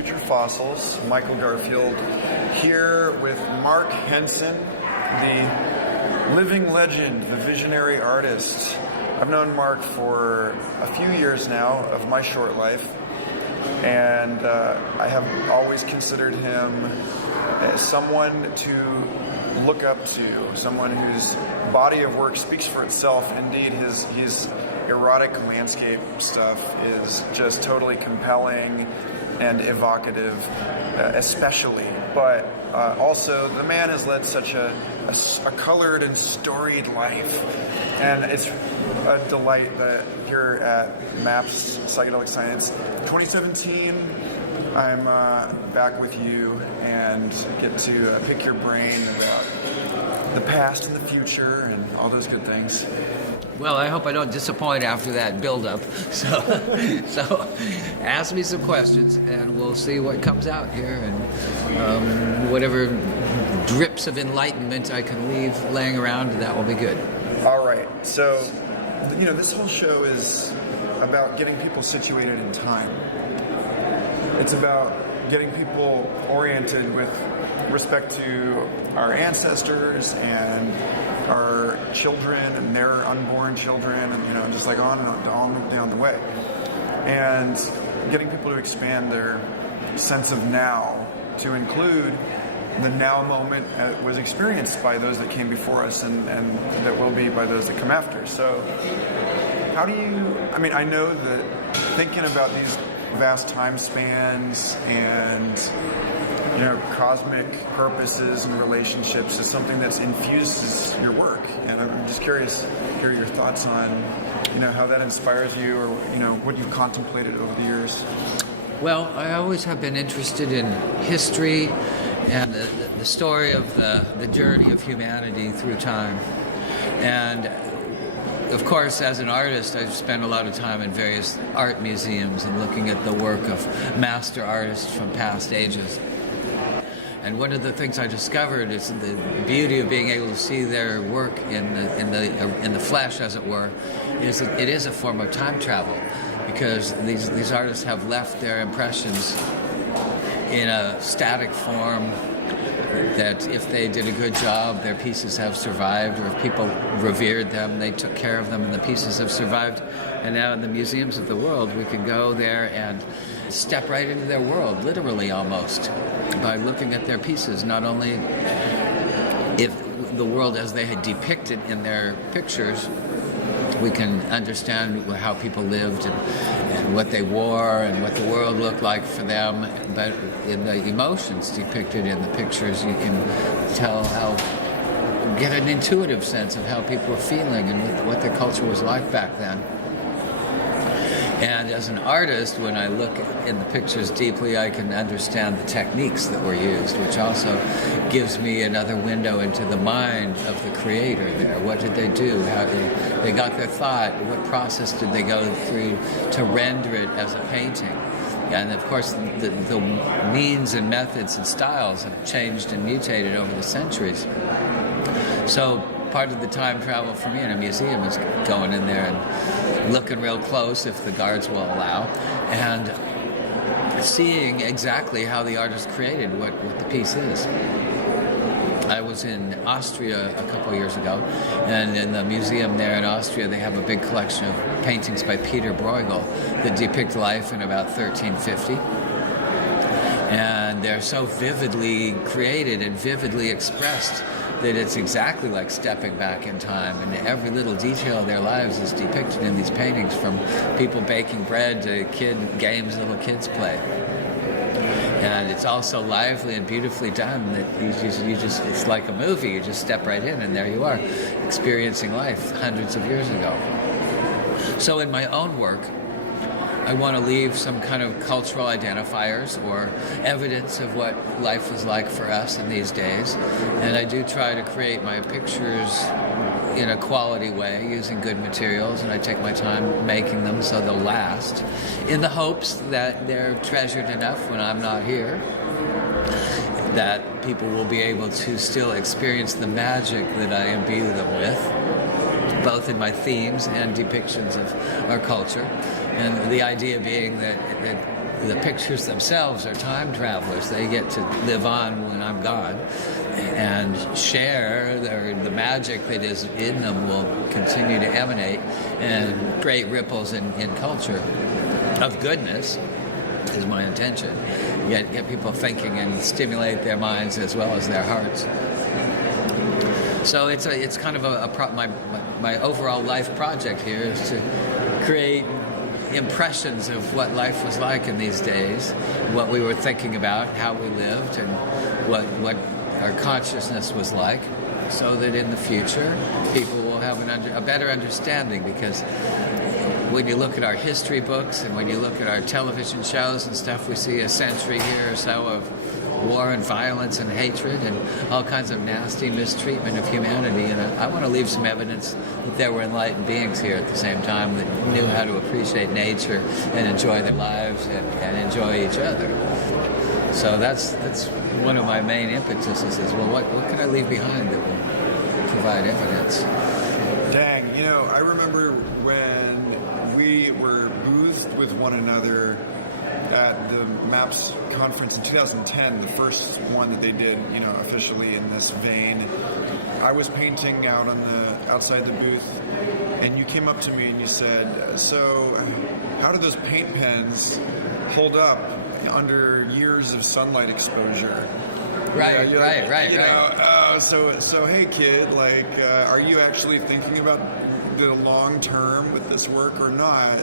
Future Fossils, Michael Garfield, here with Mark Henson, the living legend, the visionary artist. I've known Mark for a few years now of my short life, and I have always considered him as someone to look up to, someone whose body of work speaks for itself. Indeed, his erotic landscape stuff is just totally compelling and evocative, especially. But also, the man has led such a colored and storied life, and it's a delight that here at MAPS Psychedelic Science 2017, I'm back with you and get to pick your brain about the past and the future and all those good things. Well, I hope I don't disappoint after that build-up. So ask me some questions, and we'll see what comes out here, and whatever drips of enlightenment I can leave laying around, that will be good. All right. So, this whole show is about getting people situated in time. It's about getting people oriented with respect to our ancestors and our children and their unborn children, and just like on down the way, and getting people to expand their sense of now to include the now moment that was experienced by those that came before us and that will be by those that come after. So how do you, I know that thinking about these vast time spans and cosmic purposes and relationships is something that's infused your work, and I'm just curious to hear your thoughts on how that inspires you, or what you've contemplated over the years. Well, I always have been interested in history and the story of the journey of humanity through time. And of course, as an artist, I've spent a lot of time in various art museums and looking at the work of master artists from past ages. And one of the things I discovered is the beauty of being able to see their work in the flesh, as it were, is that it is a form of time travel, because these artists have left their impressions in a static form, that if they did a good job, their pieces have survived, or if people revered them, they took care of them and the pieces have survived. And now in the museums of the world, we can go there and step right into their world, literally almost, by looking at their pieces, not only if the world as they had depicted in their pictures. We can understand how people lived and what they wore and what the world looked like for them. But in the emotions depicted in the pictures, you can get an intuitive sense of how people were feeling and what their culture was like back then. And as an artist, when I look in the pictures deeply, I can understand the techniques that were used, which also gives me another window into the mind of the creator there. What did they do? How they got their thought? What process did they go through to render it as a painting? And of course, the means and methods and styles have changed and mutated over the centuries. So part of the time travel for me in a museum is going in there and looking real close, if the guards will allow, and seeing exactly how the artist created what the piece is. I was in Austria a couple years ago, and in the museum there in Austria, they have a big collection of paintings by Peter Bruegel that depict life in about 1350. And they're so vividly created and vividly expressed that it's exactly like stepping back in time, and every little detail of their lives is depicted in these paintings, from people baking bread to games little kids play. And it's all so lively and beautifully done that you just it's like a movie. You just step right in, and there you are, experiencing life hundreds of years ago. So in my own work, I want to leave some kind of cultural identifiers or evidence of what life was like for us in these days. And I do try to create my pictures in a quality way, using good materials, and I take my time making them so they'll last, in the hopes that they're treasured enough when I'm not here, that people will be able to still experience the magic that I imbue them with, both in my themes and depictions of our culture. And the idea being that the pictures themselves are time travelers. They get to live on when I'm gone and share the magic that is in them will continue to emanate and create ripples in culture of goodness is my intention. Get people thinking and stimulate their minds as well as their hearts. So it's kind of my overall life project here is to create impressions of what life was like in these days, what we were thinking about, how we lived, and what our consciousness was like, so that in the future people will have a better understanding. Because when you look at our history books and when you look at our television shows and stuff, we see a century here or so of war and violence and hatred and all kinds of nasty mistreatment of humanity. And I want to leave some evidence that there were enlightened beings here at the same time that knew how to appreciate nature and enjoy their lives and enjoy each other. So that's one of my main impetuses is, well, what can I leave behind that will provide evidence? Dang, I remember when we were boothed with one another at the MAPS conference in 2010, the first one that they did, officially in this vein. I was painting out outside the booth, and you came up to me and you said, "So, how do those paint pens hold up under years of sunlight exposure?" Right. So hey kid, are you actually thinking about the long term with this work or not?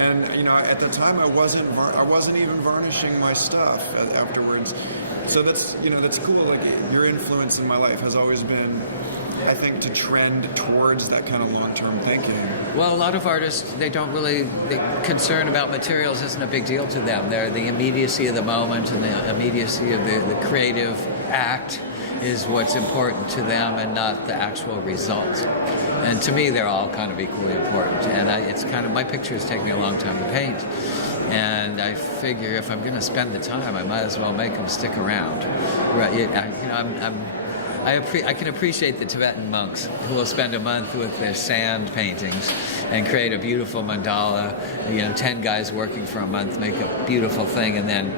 And at the time I wasn't even varnishing my stuff afterwards. So that's cool. Like, your influence in my life has always been, I think, to trend towards that kind of long-term thinking. Well, a lot of artists, the concern about materials isn't a big deal to them. They're the immediacy of the moment and the immediacy of the creative act is what's important to them and not the actual result. And to me, they're all kind of equally important. And my pictures take me a long time to paint. And I figure if I'm going to spend the time, I might as well make them stick around. Right? I can appreciate the Tibetan monks who will spend a month with their sand paintings and create a beautiful mandala. 10 guys working for a month make a beautiful thing, and then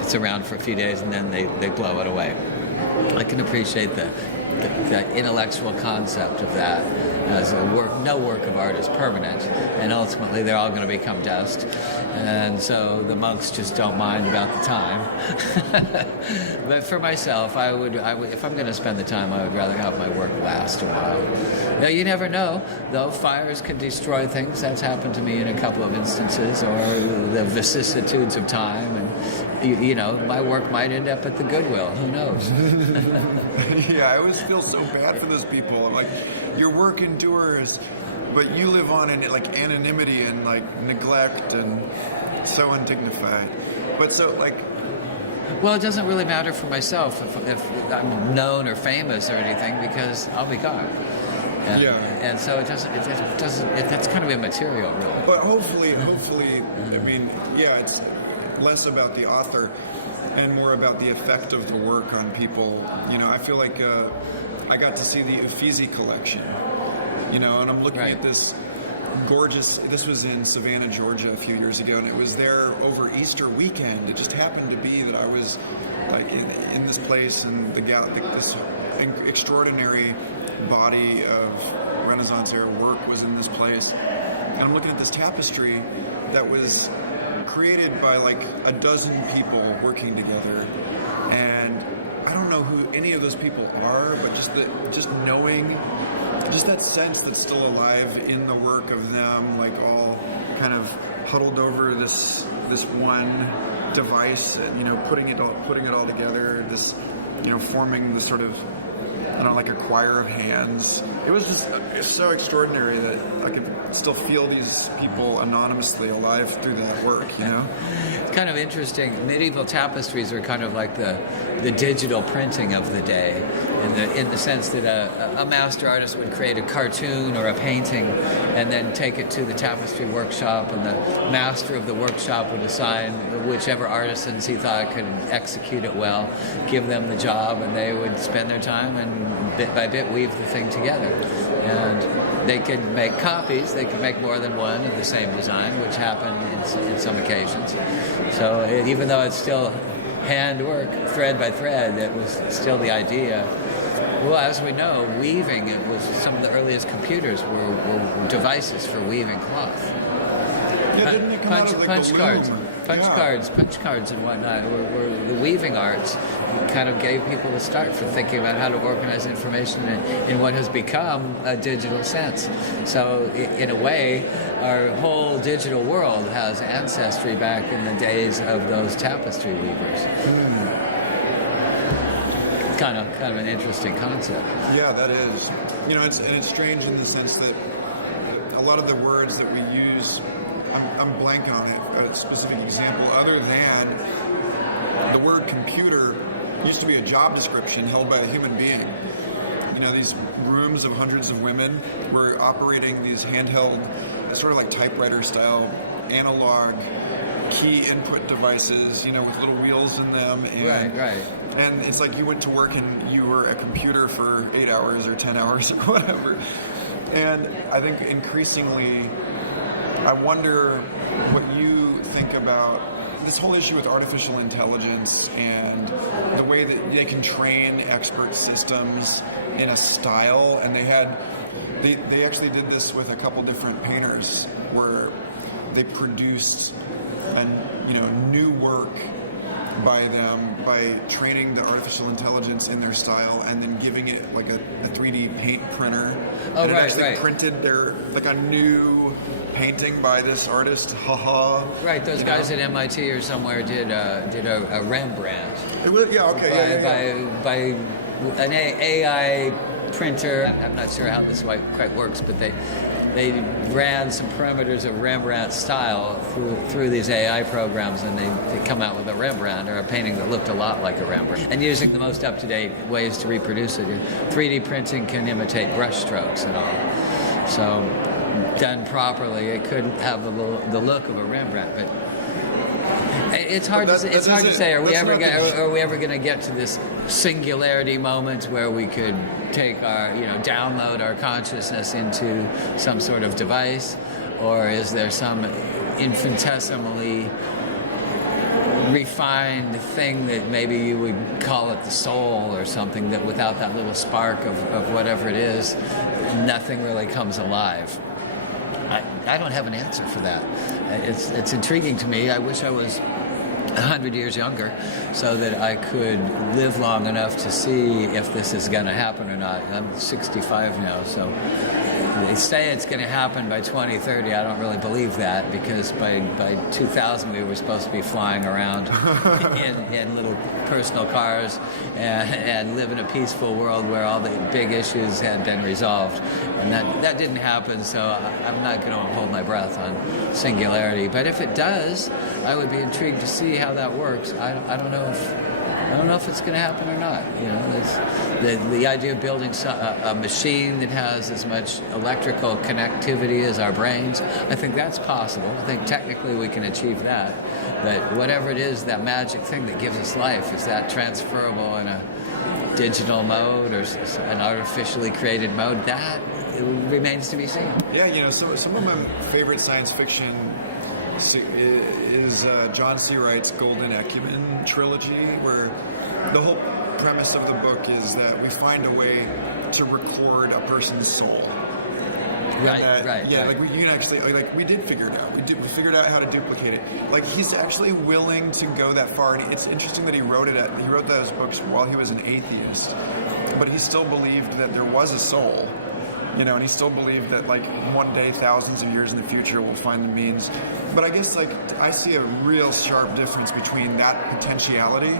it's around for a few days, and then they blow it away. I can appreciate the intellectual concept of that as a work. No work of art is permanent, and ultimately they're all going to become dust. And so the monks just don't mind about the time. But for myself, I would if I'm going to spend the time, I would rather have my work last a while. Now, you never know, though. Fires can destroy things. That's happened to me in a couple of instances, or the vicissitudes of time. And my work might end up at the Goodwill. Who knows? Yeah, I always feel so bad for those people. I'm like, your work endures, but you live on in anonymity and neglect and so undignified. But so well, it doesn't really matter for myself if I'm known or famous or anything, because I'll be gone. And so it doesn't. That's kind of immaterial, really. But hopefully, I mean, it's less about the author and more about the effect of the work on people. I feel like I got to see the Uffizi collection, and I'm looking at this gorgeous, this was in Savannah, Georgia a few years ago, and it was there over Easter weekend. It just happened to be that I was in this place, and this extraordinary body of Renaissance era work was in this place. And I'm looking at this tapestry that was created by a dozen people working together, and I don't know who any of those people are, but just knowing, just that sense that's still alive in the work of them, all kind of huddled over this one device, putting it all together, this, forming this sort of, like a choir of hands. It's so extraordinary that I could still feel these people anonymously alive through that work, It's kind of interesting. Medieval tapestries are kind of like the digital printing of the day, in the sense that a master artist would create a cartoon or a painting and then take it to the tapestry workshop, and the master of the workshop would assign whichever artisans he thought could execute it well, give them the job, and they would spend their time and bit by bit weave the thing together. And they can make copies. They can make more than one of the same design, which happened in some occasions. So even though it's still handwork, thread by thread, it was still the idea. Well, as we know, weaving, it was some of the earliest computers were devices for weaving cloth. Yeah, didn't it come out of like punch the cards, loom? punch cards and whatnot were the weaving arts. Kind of gave people a start for thinking about how to organize information in what has become a digital sense. So in a way, our whole digital world has ancestry back in the days of those tapestry weavers. Kind of an interesting concept. Yeah, that is. You know, it's strange in the sense that a lot of the words that we use, I'm blanking on a specific example, other than the word computer used to be a job description held by a human being. You know, these rooms of hundreds of women were operating these handheld, sort of like typewriter style, analog key input devices, you know, with little wheels in them. And, Right. And it's like you went to work and you were a computer for 8 hours or 10 hours or whatever. And I think increasingly, I wonder what you think about this whole issue with artificial intelligence and the way that they can train expert systems in a style. And they actually did this with a couple different painters where they produced new work by training the artificial intelligence in their style and then giving it like a 3D paint printer. Oh, and it right, actually right. printed like a new painting by this artist. Haha. Right, those guys at MIT or somewhere did a Rembrandt. By By an AI printer. I'm not sure how this quite works, but they ran some parameters of Rembrandt style through these AI programs, and they come out with a Rembrandt or a painting that looked a lot like a Rembrandt. And using the most up-to-date ways to reproduce it, 3D printing can imitate brush strokes and all. So done properly, it could have the look of a Rembrandt, but it's hard to say. Are we ever going to get to this singularity moment where we could take our, download our consciousness into some sort of device, or is there some infinitesimally refined thing that maybe you would call it the soul or something, that without that little spark of whatever it is, nothing really comes alive? I don't have an answer for that. It's intriguing to me. I wish I was 100 years younger so that I could live long enough to see if this is going to happen or not. I'm 65 now, so they say it's going to happen by 2030. I don't really believe that, because by 2000 we were supposed to be flying around in little personal cars and live in a peaceful world where all the big issues had been resolved. And that didn't happen, so I'm not going to hold my breath on singularity. But if it does, I would be intrigued to see how that works. I don't know if it's going to happen or not. The idea of building a machine that has as much electrical connectivity as our brains, I think that's possible. I think technically we can achieve that. But whatever it is, that magic thing that gives us life, is that transferable in a digital mode or an artificially created mode? That remains to be seen. Yeah, some of my favorite science fiction is John C. Wright's Golden Ecumen trilogy, where the whole premise of the book is that we find a way to record a person's soul. Right. Like we can actually, like we did figure it out. We figured out how to duplicate it. Like he's actually willing to go that far. And it's interesting that he wrote those books while he was an atheist, but he still believed that there was a soul. And he still believed that, like, one day, thousands of years in the future, we'll find the means. But I guess, like, I see a real sharp difference between that potentiality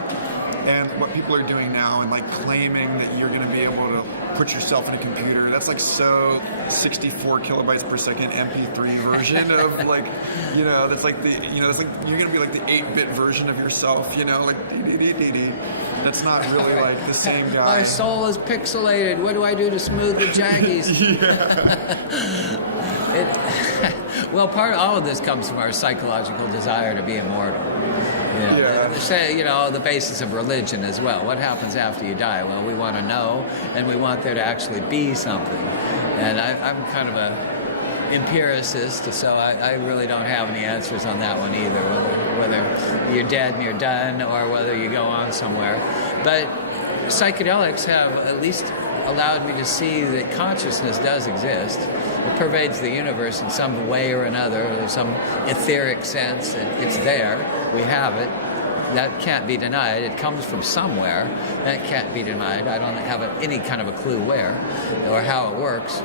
and what people are doing now, and, like, claiming that you're going to be able to put yourself in a computer. That's, like, so 64 kilobytes per second MP3 version of, like, that's like that's like, you're going to be, like, the 8-bit version of yourself, like, dee-dee-dee-dee-dee. That's not really, like, the same guy. My soul is pixelated. What do I do to smooth the jaggies? Well, all of this comes from our psychological desire to be immortal. The basis of religion as well. What happens after you die? Well, we want to know, and we want there to actually be something. And I'm kind of a empiricist, so I really don't have any answers on that one either, whether you're dead and you're done or whether you go on somewhere. But psychedelics have at least allowed me to see that consciousness does exist. It pervades the universe in some way or another. There's some etheric sense, and it's there. We have it. That can't be denied. It comes from somewhere. That can't be denied. I don't have any kind of a clue where or how it works.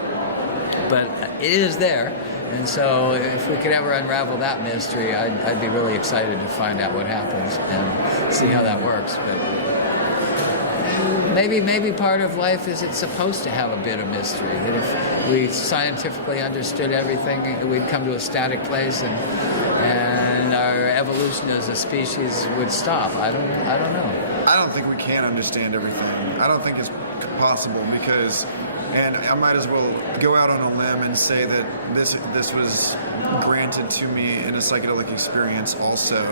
But it is there, and so if we could ever unravel that mystery, I'd be really excited to find out what happens and see how that works. But maybe part of life is it's supposed to have a bit of mystery. That if we scientifically understood everything, we'd come to a static place, and our evolution as a species would stop. I don't know. I don't think we can understand everything. I don't think it's possible because. And I might as well go out on a limb and say that this was granted to me in a psychedelic experience also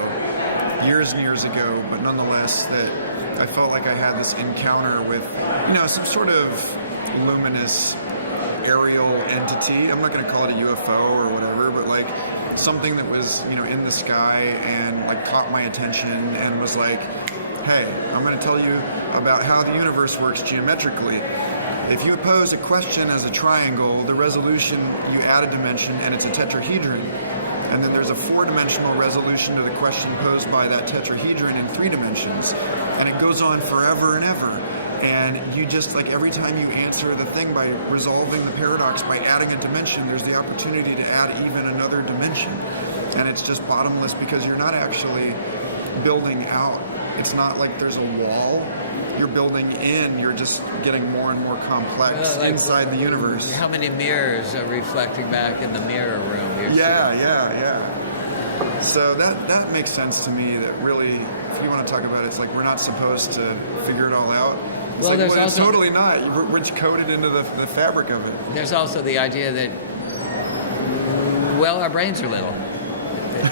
years and years ago, but nonetheless that I felt like I had this encounter with, some sort of luminous aerial entity. I'm not going to call it a UFO or whatever, but like something that was, in the sky and like caught my attention and was like, hey, I'm going to tell you about how the universe works geometrically. If you pose a question as a triangle, the resolution, you add a dimension and it's a tetrahedron. And then there's a 4-dimensional resolution to the question posed by that tetrahedron in 3 dimensions. And it goes on forever and ever. And you just, like, every time you answer the thing by resolving the paradox, by adding a dimension, there's the opportunity to add even another dimension. And it's just bottomless because you're not actually building out. It's not like there's a wall. You're building in, you're just getting more and more complex inside the universe. How many mirrors are reflecting back in the mirror room? Yeah. So that makes sense to me, that really, if you want to talk about it, it's like we're not supposed to figure it all out. It's totally not. We're coded into the fabric of it. There's also the idea that, our brains are little.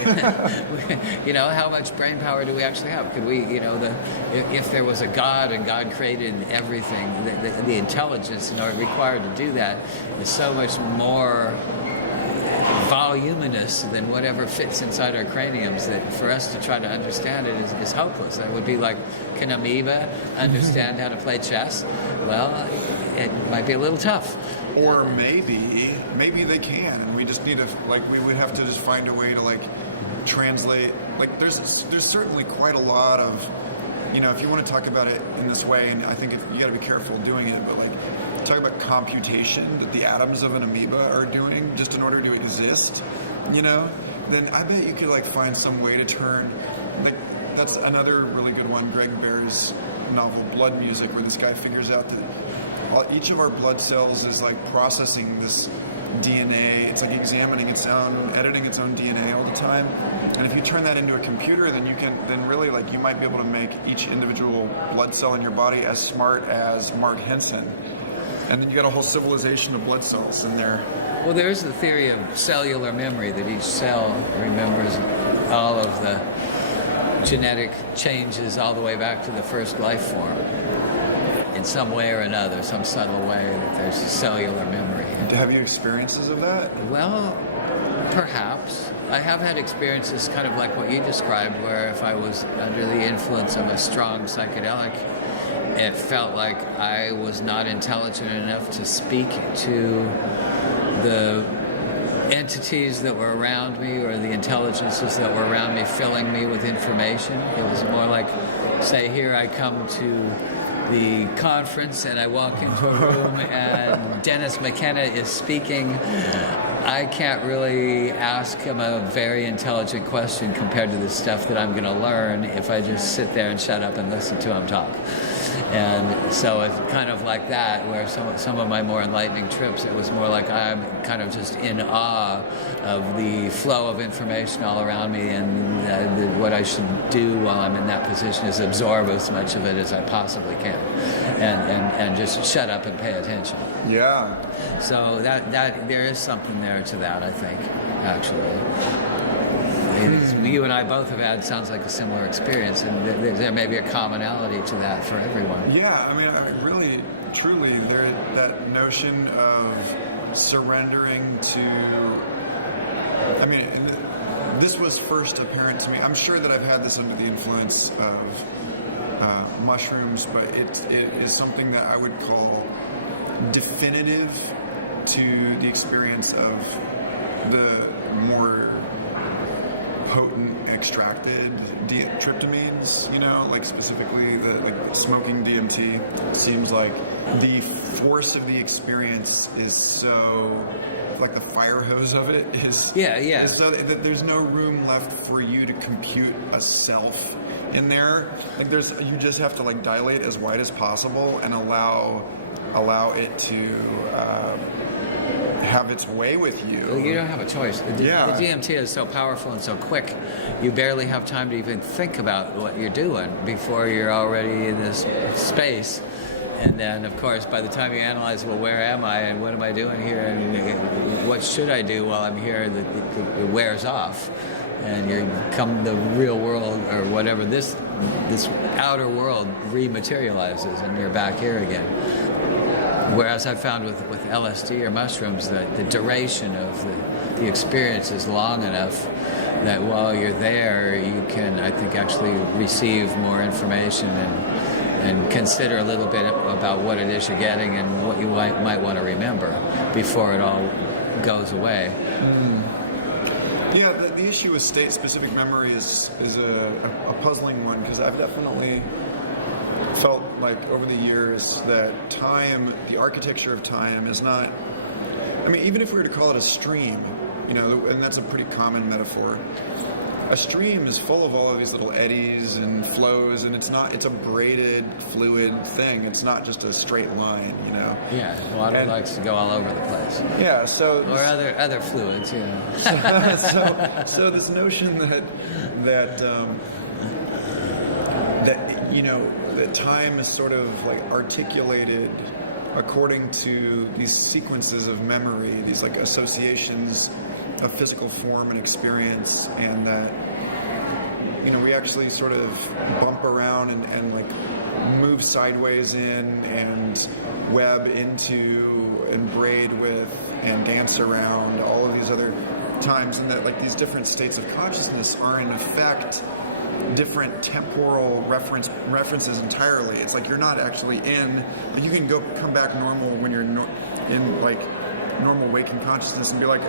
How much brain power do we actually have? Could we, if there was a God and God created everything, the intelligence required to do that is so much more voluminous than whatever fits inside our craniums that for us to try to understand it is hopeless. That would be like, can amoeba understand how to play chess? Well, it might be a little tough. Or maybe they can, and we just need to, we would have to just find a way to, translate. There's certainly quite a lot of, if you want to talk about it in this way, and I think you got to be careful doing it, but talk about computation that the atoms of an amoeba are doing just in order to exist, then I bet you could, find some way to turn, that's another really good one, Greg Bear's novel, Blood Music, where this guy figures out that each of our blood cells is processing this DNA. It's examining its own, editing its own DNA all the time. And if you turn that into a computer, then you might be able to make each individual blood cell in your body as smart as Mark Henson. And then you got a whole civilization of blood cells in there. Well, there is the theory of cellular memory, that each cell remembers all of the genetic changes all the way back to the first life form. In some way or another, some subtle way, that there's a cellular memory. Have you experiences of that? Well, perhaps. I have had experiences kind of like what you described, where if I was under the influence of a strong psychedelic, it felt like I was not intelligent enough to speak to the entities that were around me or the intelligences that were around me filling me with information. It was more like, say, here I come to the conference and I walk into a room and Dennis McKenna is speaking. I can't really ask him a very intelligent question compared to the stuff that I'm going to learn if I just sit there and shut up and listen to him talk. And so it's kind of like that, where some of my more enlightening trips, it was more like I'm kind of just in awe of the flow of information all around me, and what I should do while I'm in that position is absorb as much of it as I possibly can, and just shut up and pay attention. Yeah. So that there is something there to that, I think, actually. You and I both have had, sounds like, a similar experience, and there may be a commonality to that for everyone. Yeah, I mean, really, truly, that notion of surrendering to, I mean, this was first apparent to me. I'm sure that I've had this under the influence of mushrooms, but it is something that I would call definitive to the experience of the more potent extracted tryptamines, like specifically the smoking DMT. Seems like the force of the experience is so, like the fire hose of it is so that there's no room left for you to compute a self in there. Like you just have to like dilate as wide as possible and allow it to have its way with you. Well, you don't have a choice. The DMT is so powerful and so quick, you barely have time to even think about what you're doing before you're already in this space. And then, of course, by the time you analyze, well, where am I and what am I doing here and what should I do while I'm here, it wears off. And you come the real world or whatever, this outer world rematerializes and you're back here again. Whereas I found with LSD or mushrooms that the duration of the experience is long enough that while you're there, you can, I think, actually receive more information and consider a little bit about what it is you're getting and what you might want to remember before it all goes away. Yeah, the issue with state-specific memory is a puzzling one, because I've definitely felt like over the years that time, the architecture of time is not, I mean, even if we were to call it a stream, and that's a pretty common metaphor, a stream is full of all of these little eddies and flows, and it's a braided, fluid thing. It's not just a straight line, Yeah, water likes to go all over the place. Yeah, so... Or other fluids, So this notion that time is sort of like articulated according to these sequences of memory, these like associations of physical form and experience, and that we actually sort of bump around and like move sideways in and web into and braid with and dance around all of these other times, and that like these different states of consciousness are in effect different temporal references entirely. It's like you're not actually in, but you can come back normal when you're in like normal waking consciousness and be like,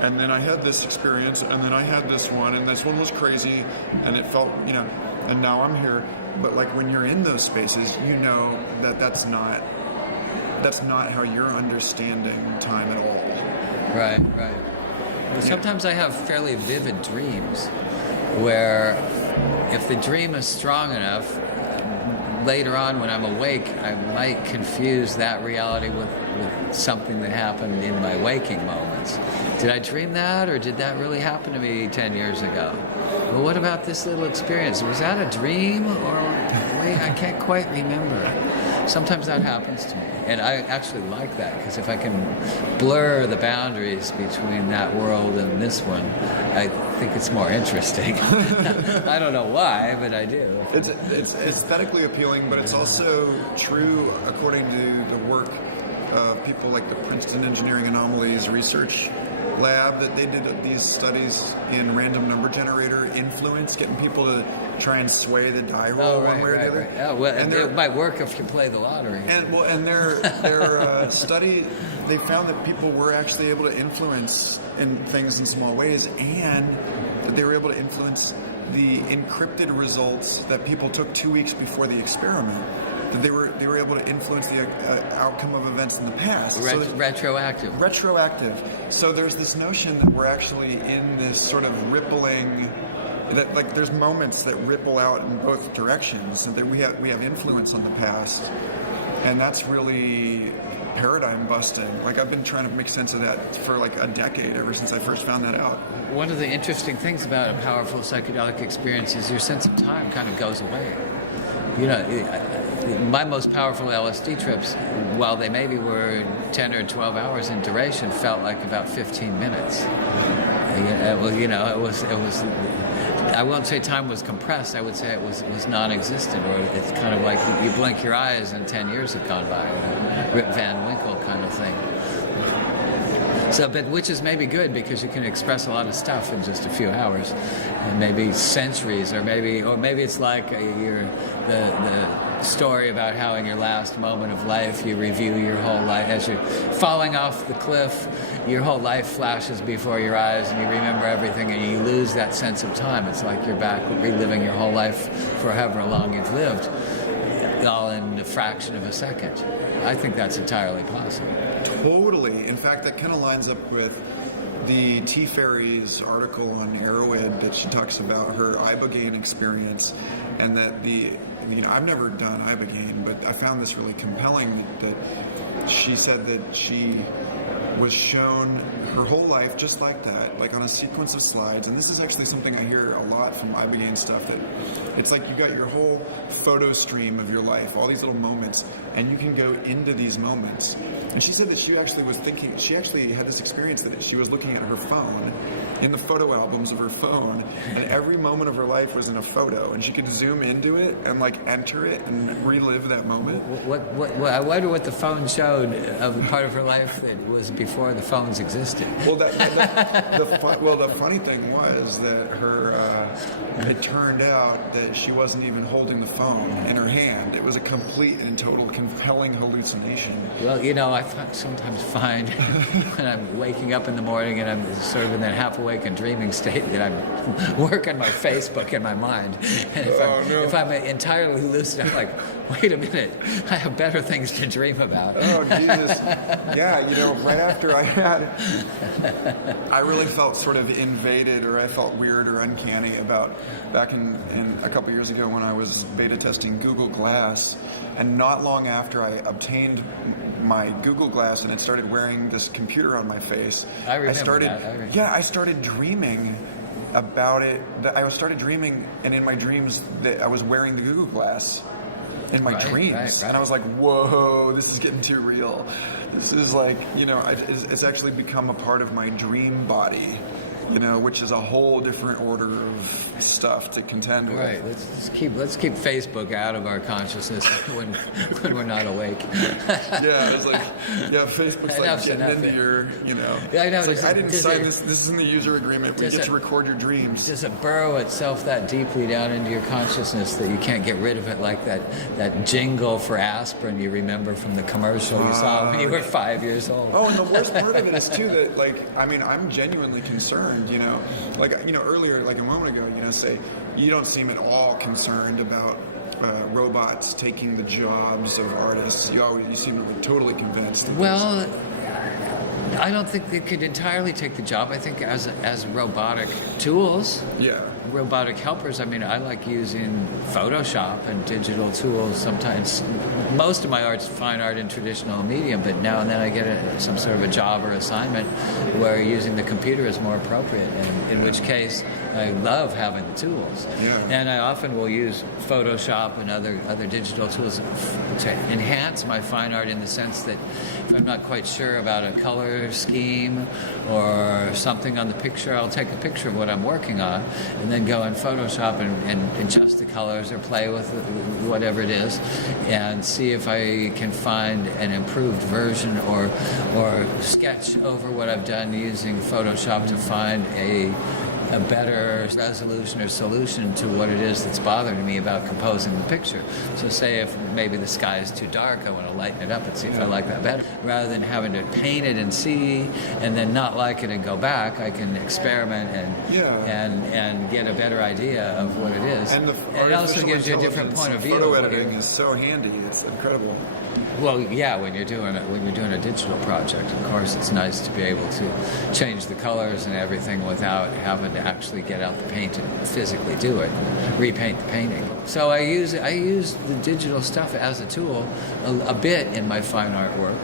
and then I had this experience, and then I had this one, and this one was crazy, and it felt, and now I'm here. But like when you're in those spaces, that's not how you're understanding time at all. Right. But sometimes I have fairly vivid dreams where if the dream is strong enough, later on when I'm awake, I might confuse that reality with something that happened in my waking moments. Did I dream that, or did that really happen to me 10 years ago? Well, what about this little experience? Was that a dream, or wait, I can't quite remember. Sometimes that happens to me, and I actually like that, because if I can blur the boundaries between that world and this one, I think it's more interesting. I don't know why, but I do. It's aesthetically appealing, but it's also true according to the work of people like the Princeton Engineering Anomalies Research Lab, that they did these studies in random number generator influence, getting people to try and sway the die roll one way or the other. Right. Oh, well, and it might work if you play the lottery. And their study, they found that people were actually able to influence things in small ways, and that they were able to influence the encrypted results that people took 2 weeks before the experiment. That they were able to influence the outcome of events in the past. Retroactive. So there's this notion that we're actually in this sort of rippling, that like there's moments that ripple out in both directions, and that we have influence on the past, and that's really paradigm busting. Like I've been trying to make sense of that for like a decade, ever since I first found that out. One of the interesting things about a powerful psychedelic experience is your sense of time kind of goes away. My most powerful LSD trips, while they maybe were 10 or 12 hours in duration, felt like about 15 minutes. It was. I won't say time was compressed. I would say it was non-existent, or it's kind of like you blink your eyes and 10 years have gone by. Rip Van Winkle kind of thing. So, but which is maybe good because you can express a lot of stuff in just a few hours, and maybe centuries, or maybe it's like the story about how in your last moment of life you review your whole life as you're falling off the cliff. Your whole life flashes before your eyes, and you remember everything, and you lose that sense of time. It's like you're back reliving your whole life for however long you've lived, all in a fraction of a second. I think that's entirely possible. Totally. In fact, that kind of lines up with the T. Ferry's article on Arrowhead that she talks about her ibogaine experience, and that I've never done ibogaine, but I found this really compelling that she said that she was shown her whole life just like that, like on a sequence of slides. And this is actually something I hear a lot from ibogaine stuff, that it's like you got your whole photo stream of your life, all these little moments, and you can go into these moments. And she said that she actually had this experience that she was looking at her phone, in the photo albums of her phone, and every moment of her life was in a photo, and she could zoom into it and like enter it and relive that moment. I wonder what the phone showed of the part of her life that was before the phones existed. Well, the funny thing was that it turned out that she wasn't even holding the phone in her hand. It was a complete and total compelling hallucination. Well, I sometimes find when I'm waking up in the morning and I'm sort of in that half awake and dreaming state that I'm working my Facebook in my mind. And if I'm entirely lucid, I'm like, wait a minute, I have better things to dream about. Oh, Jesus. Yeah, right after I really felt sort of invaded, or I felt weird or uncanny about back in a couple years ago when I was beta testing Google Glass, and not long after I obtained my Google Glass and had started wearing this computer on my face, I started dreaming about it. I started dreaming, and in my dreams that I was wearing the Google Glass in my dreams. Right. And I was like, whoa, this is getting too real. This is like, it's actually become a part of my dream body, which is a whole different order of stuff to contend with. Right. Let's keep Facebook out of our consciousness when we're not awake. It's like, Facebook's like getting into your, Yeah, I know. It's like, I didn't sign this. This is in the user agreement. We get to record your dreams. Does it burrow itself that deeply down into your consciousness that you can't get rid of it, like that jingle for aspirin you remember from the commercial you saw when you were 5 years old? Oh, and the worst part of it is too that, I'm genuinely concerned. Earlier, like a moment ago, say you don't seem at all concerned about robots taking the jobs of artists. You seem totally convinced. Well, I don't think they could entirely take the job. I think as robotic tools, robotic helpers. I like using Photoshop and digital tools sometimes. Most of my art's fine art in traditional medium, but now and then I get some sort of a job or assignment where using the computer is more appropriate, and in which case I love having the tools. Yeah. And I often will use Photoshop and other digital tools to enhance my fine art, in the sense that if I'm not quite sure about a color scheme or something on the picture, I'll take a picture of what I'm working on and then go in Photoshop and adjust the colors or play with whatever it is and see if I can find an improved version or sketch over what I've done using Photoshop to find a better resolution or solution to what it is that's bothering me about composing the picture. So say if maybe the sky is too dark, I want to lighten it up and see if I like that better. Rather than having to paint it and see and then not like it and go back, I can experiment and get a better idea of what it is. And it also gives you a different point of view. Photo editing is so handy. It's incredible. Well, yeah, when you're doing a digital project, of course, it's nice to be able to change the colors and everything without having to actually get out the paint and physically do it, repaint the painting. So I use the digital stuff as a tool a bit in my fine art work.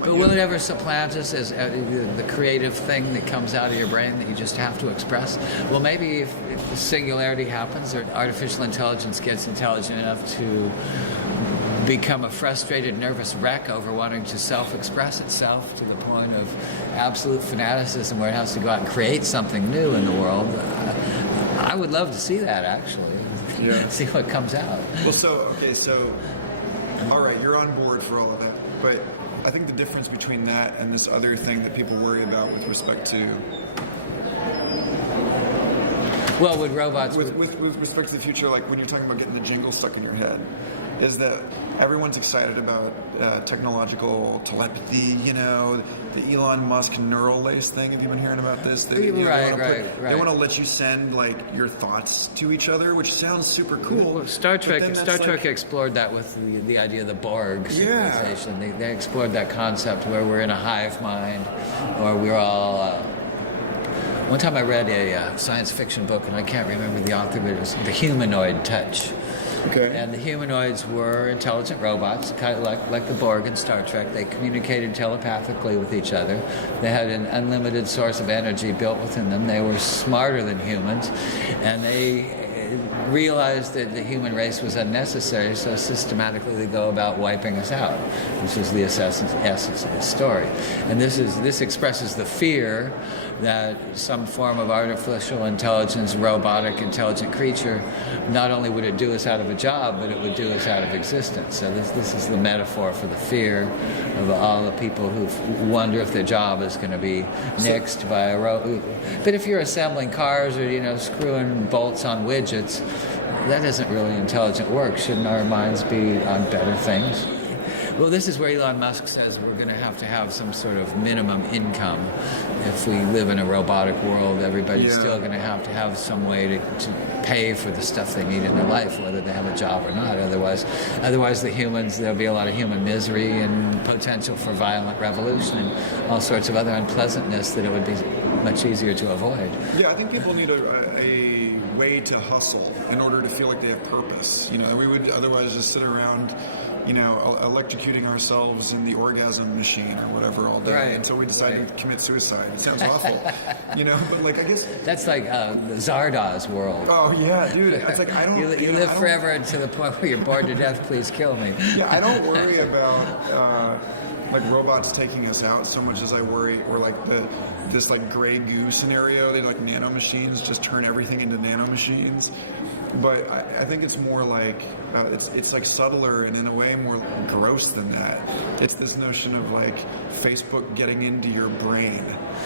But will it ever supplant us as the creative thing that comes out of your brain that you just have to express? Well, maybe if the singularity happens, or artificial intelligence gets intelligent enough to become a frustrated, nervous wreck over wanting to self-express itself to the point of absolute fanaticism where it has to go out and create something new in the world. I would love to see that, actually. Yeah. See what comes out. Well, so all right, you're on board for all of that, but I think the difference between that and this other thing that people worry about with respect to Well, with robots, with respect to the future, like when you're talking about getting the jingle stuck in your head, is that everyone's excited about technological telepathy, the Elon Musk neural lace thing. Have you been hearing about this? They want to let you send like your thoughts to each other, which sounds super cool. Well, Star Trek explored that with the idea of the Borg civilization. Yeah. They explored that concept where we're in a hive mind, or we're all... One time I read a science fiction book, and I can't remember the author, but it was The Humanoid Touch. Okay. And the humanoids were intelligent robots, kind of like the Borg in Star Trek. They communicated telepathically with each other. They had an unlimited source of energy built within them. They were smarter than humans, and they realized that the human race was unnecessary, so systematically they go about wiping us out, which is the essence of the story. And this expresses the fear that some form of artificial intelligence, robotic intelligent creature, not only would it do us out of a job, but it would do us out of existence. So this is the metaphor for the fear of all the people who wonder if their job is going to be nixed by a robot. But if you're assembling cars or screwing bolts on widgets, that isn't really intelligent work. Shouldn't our minds be on better things? Well, this is where Elon Musk says we're going to have some sort of minimum income. If we live in a robotic world, everybody's still going to have some way to pay for the stuff they need in their life, whether they have a job or not. Otherwise there'll be a lot of human misery and potential for violent revolution and all sorts of other unpleasantness that it would be much easier to avoid. Yeah, I think people need a way to hustle in order to feel like they have purpose. We would otherwise just sit around electrocuting ourselves in the orgasm machine or whatever all day until we decide to commit suicide. It sounds awful, but I guess that's like the Zardoz world. Oh yeah, dude. It's like I don't. You live forever to the point where you're bored to death. Please kill me. Yeah, I don't worry about like robots taking us out so much as I worry, or like this gray goo scenario. They like nanomachines just turn everything into nanomachines. But I think it's more like it's like subtler and in a way more gross than that. It's this notion of like Facebook getting into your brain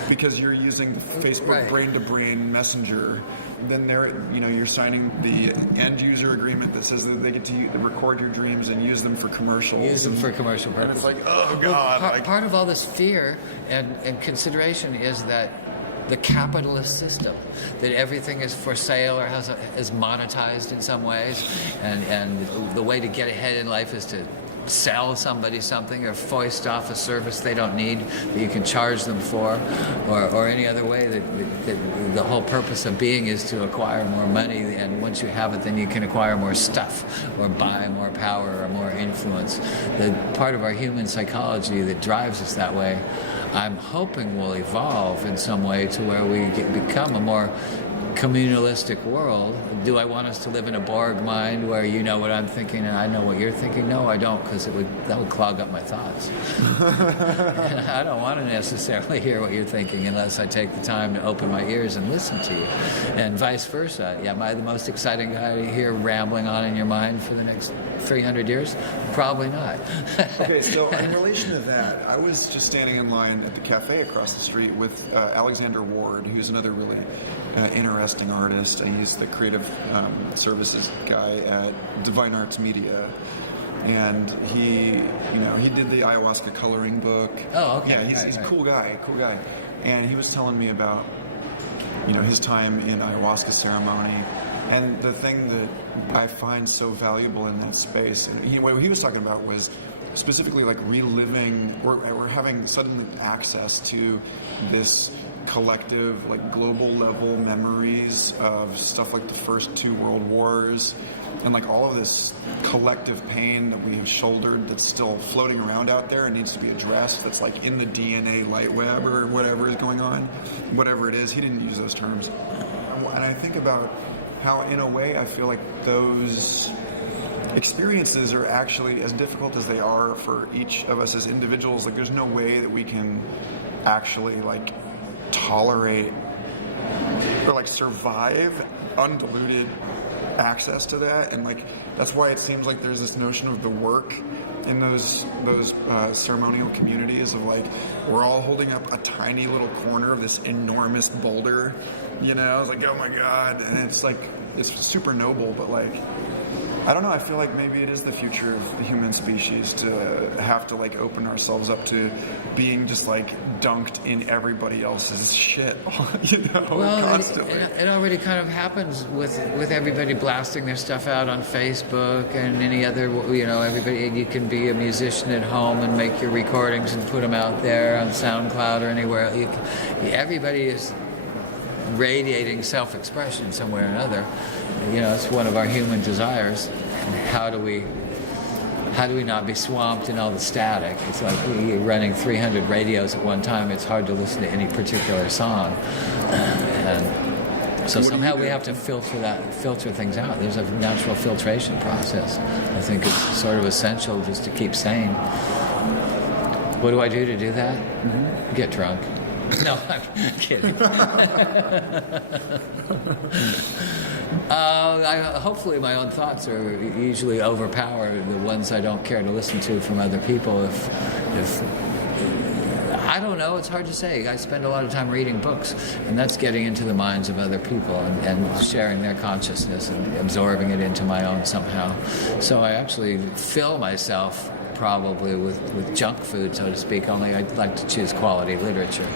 because you're using Facebook brain-to-brain messenger. Then you're signing the end user agreement that says that they get to record your dreams and use them for commercials. Use them for commercial purposes. And it's like, oh god. Well, part of all this fear and consideration is that the capitalist system, that everything is for sale or is monetized in some ways, and the way to get ahead in life is to sell somebody something or foist off a service they don't need that you can charge them for, or any other way that the whole purpose of being is to acquire more money, and once you have it then you can acquire more stuff or buy more power or more influence. The part of our human psychology that drives us that way, I'm hoping will evolve in some way to where we become a more communalistic world. Do I want us to live in a Borg mind where you know what I'm thinking and I know what you're thinking? No, I don't, because that would clog up my thoughts. And I don't want to necessarily hear what you're thinking unless I take the time to open my ears and listen to you, and vice versa. Am I the most exciting guy to hear rambling on in your mind for the next 300 years? Probably not. Okay, so in relation to that, I was just standing in line at the cafe across the street with Alexander Ward, who's another really interesting artist. He's the creative services guy at Divine Arts Media, and he did the ayahuasca coloring book. Oh, okay. Yeah, he's a cool guy, and he was telling me about his time in ayahuasca ceremony. And the thing that I find so valuable in that space, what he was talking about was specifically like reliving or having sudden access to this collective, like global level memories of stuff like the first 2 world wars and like all of this collective pain that we have shouldered that's still floating around out there and needs to be addressed, that's like in the DNA light web or whatever is going on, whatever it is. He didn't use those terms. And I think about how in a way I feel like those experiences are actually as difficult as they are for each of us as individuals. Like there's no way that we can actually like tolerate or like survive undiluted access to that, and like that's why it seems like there's this notion of the work in those ceremonial communities of like we're all holding up a tiny little corner of this enormous boulder, you know. It's like, oh my god, and it's like it's super noble, but like I don't know, I feel like maybe it is the future of the human species to have to like open ourselves up to being just like dunked in everybody else's shit, you know, constantly. It already kind of happens with everybody blasting their stuff out on Facebook and any other, you know, everybody, you can be a musician at home and make your recordings and put them out there on SoundCloud or anywhere. Everybody is radiating self-expression somewhere or another. You know, it's one of our human desires. And how do we not be swamped in all the static? It's like you're running 300 radios at one time. It's hard to listen to any particular song. And so somehow we have to filter things out. There's a natural filtration process. I think it's sort of essential just to keep sane. What do I do to do that? Mm-hmm. Get drunk. No, I'm kidding. Hopefully my own thoughts are usually overpower the ones I don't care to listen to from other people. If I don't know, it's hard to say. I spend a lot of time reading books, and that's getting into the minds of other people and sharing their consciousness and absorbing it into my own somehow. So I actually fill myself probably with junk food, so to speak, only I like to choose quality literature.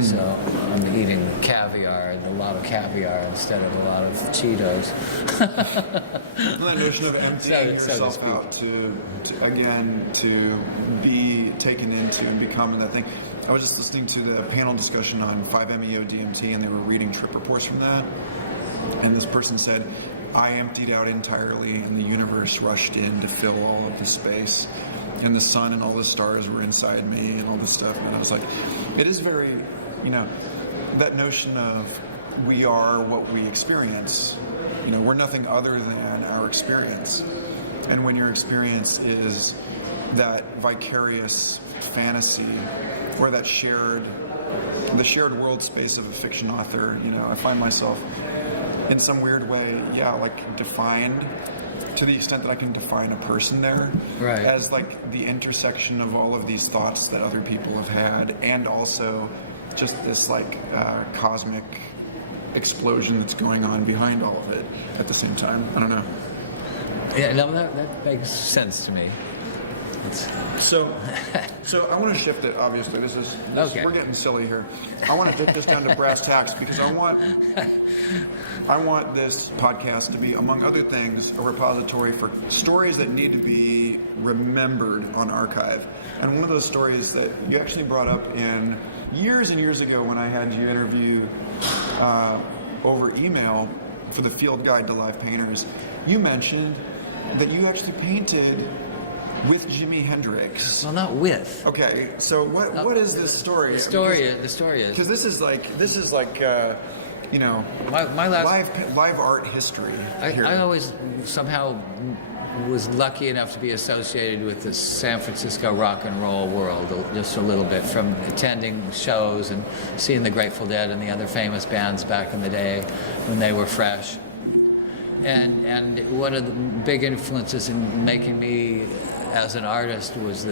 So I'm eating caviar, and a lot of caviar instead of a lot of Cheetos. That notion of emptying yourself out to be taken into and become that thing. I was just listening to the panel discussion on 5-MeO-DMT, and they were reading trip reports from that, and this person said, I emptied out entirely, and the universe rushed in to fill all of the space. And the sun and all the stars were inside me and all this stuff. And I was like, it is very, you know, that notion of we are what we experience. You know, we're nothing other than our experience. And when your experience is that vicarious fantasy or that the shared world space of a fiction author, you know, I find myself in some weird way, like defined to the extent that I can define a person there, right, as like the intersection of all of these thoughts that other people have had, and also just this like cosmic explosion that's going on behind all of it at the same time. I don't know. Yeah, no, that makes sense to me. So I want to shift it. Obviously, this is okay. We're getting silly here. I want to take this down to brass tacks because I want this podcast to be, among other things, a repository for stories that need to be remembered on archive. And one of those stories that you actually brought up in years and years ago when I had you interview over email for the Field Guide to Live Painters, you mentioned that you actually painted with Jimi Hendrix. Well, not with. Okay, so what is this story? The story is because this is like you know, my last live art history. I always somehow was lucky enough to be associated with the San Francisco rock and roll world just a little bit, from attending shows and seeing the Grateful Dead and the other famous bands back in the day when they were fresh. And one of the big influences in making me as an artist was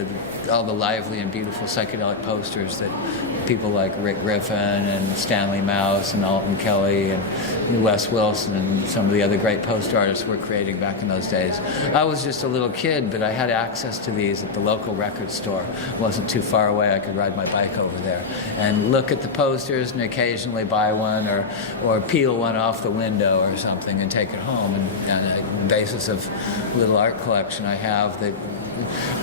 all the lively and beautiful psychedelic posters that people like Rick Griffin and Stanley Mouse and Alton Kelly and Wes Wilson and some of the other great poster artists were creating back in those days. I was just a little kid, but I had access to these at the local record store. It wasn't too far away. I could ride my bike over there and look at the posters and occasionally buy one or peel one off the window or something and take it home. And on the basis of a little art collection I have that,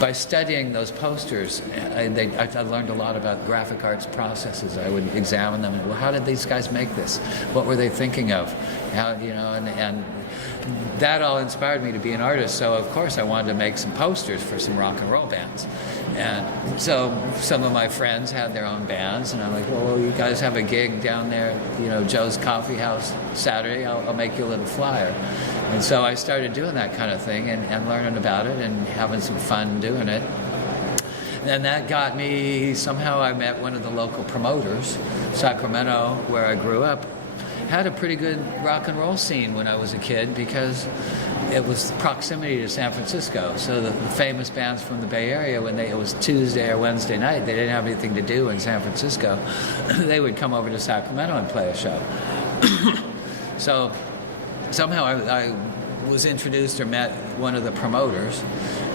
by studying those posters, I learned a lot about graphic arts processes. I would examine them and, well, how did these guys make this? What were they thinking of? How, you know, and that all inspired me to be an artist. So of course I wanted to make some posters for some rock and roll bands. And so some of my friends had their own bands, and I'm like, well, you guys have a gig down there, you know, Joe's Coffee House Saturday. I'll make you a little flyer. And so I started doing that kind of thing and learning about it and having some fun doing it. And that got me, somehow I met one of the local promoters, Sacramento, where I grew up, had a pretty good rock and roll scene when I was a kid because it was proximity to San Francisco. So the famous bands from the Bay Area, when it was Tuesday or Wednesday night, they didn't have anything to do in San Francisco. They would come over to Sacramento and play a show. So somehow I was introduced or met one of the promoters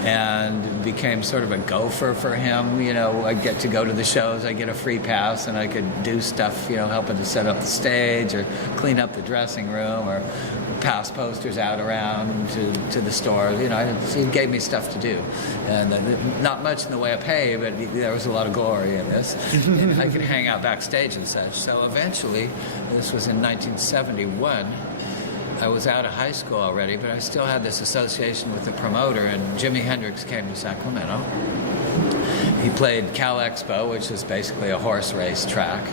and became sort of a gopher for him. You know, I'd get to go to the shows, I'd get a free pass, and I could do stuff, you know, helping to set up the stage or clean up the dressing room or pass posters out around to the store. You know, he gave me stuff to do. And not much in the way of pay, but there was a lot of glory in this. And I could hang out backstage and such. So eventually, this was in 1971, I was out of high school already, but I still had this association with the promoter, and Jimi Hendrix came to Sacramento. He played Cal Expo, which is basically a horse race track.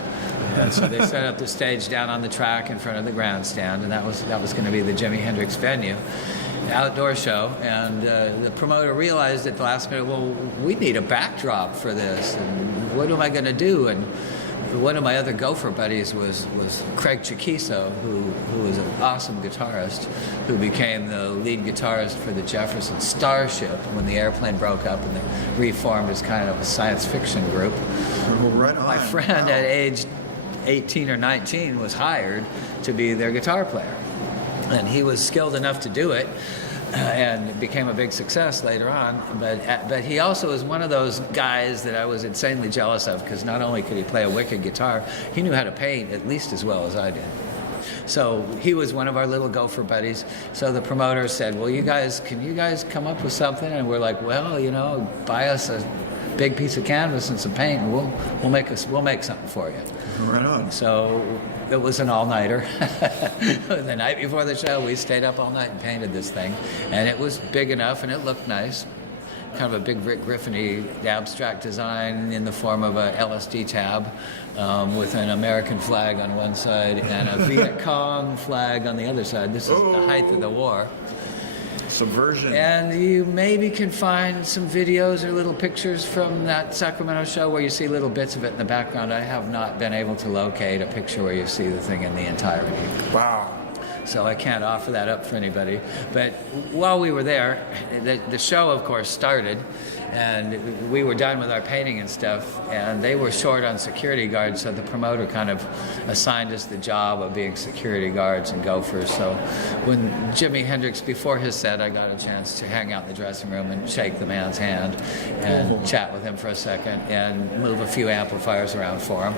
And so they set up the stage down on the track in front of the grandstand, and that was going to be the Jimi Hendrix venue, outdoor show. And the promoter realized at the last minute, well, we need a backdrop for this, and what am I going to do? And one of my other gopher buddies was Craig Chiquiso, who was an awesome guitarist, who became the lead guitarist for the Jefferson Starship when the airplane broke up and they reformed as kind of a science fiction group. Well, right on. My friend at age 18 or 19 was hired to be their guitar player, and he was skilled enough to do it. And became a big success later on, but he also was one of those guys that I was insanely jealous of, because not only could he play a wicked guitar, he knew how to paint at least as well as I did. So he was one of our little gopher buddies. So the promoter said, well, can you guys come up with something? And we're like, well, you know, buy us a big piece of canvas and some paint, and we'll make something for you. Right on. So it was an all-nighter. The night before the show, we stayed up all night and painted this thing. And it was big enough, and it looked nice. Kind of a big Rick Griffin-y abstract design in the form of a LSD tab with an American flag on one side and a Viet Cong flag on the other side. This is the height of the war. Subversion. And you maybe can find some videos or little pictures from that Sacramento show where you see little bits of it in the background. I have not been able to locate a picture where you see the thing in the entirety. Wow. So I can't offer that up for anybody. But while we were there, the show, of course, started, and we were done with our painting and stuff, and they were short on security guards, so the promoter kind of assigned us the job of being security guards and gophers. So when Jimi Hendrix, before his set, I got a chance to hang out in the dressing room and shake the man's hand and chat with him for a second and move a few amplifiers around for him.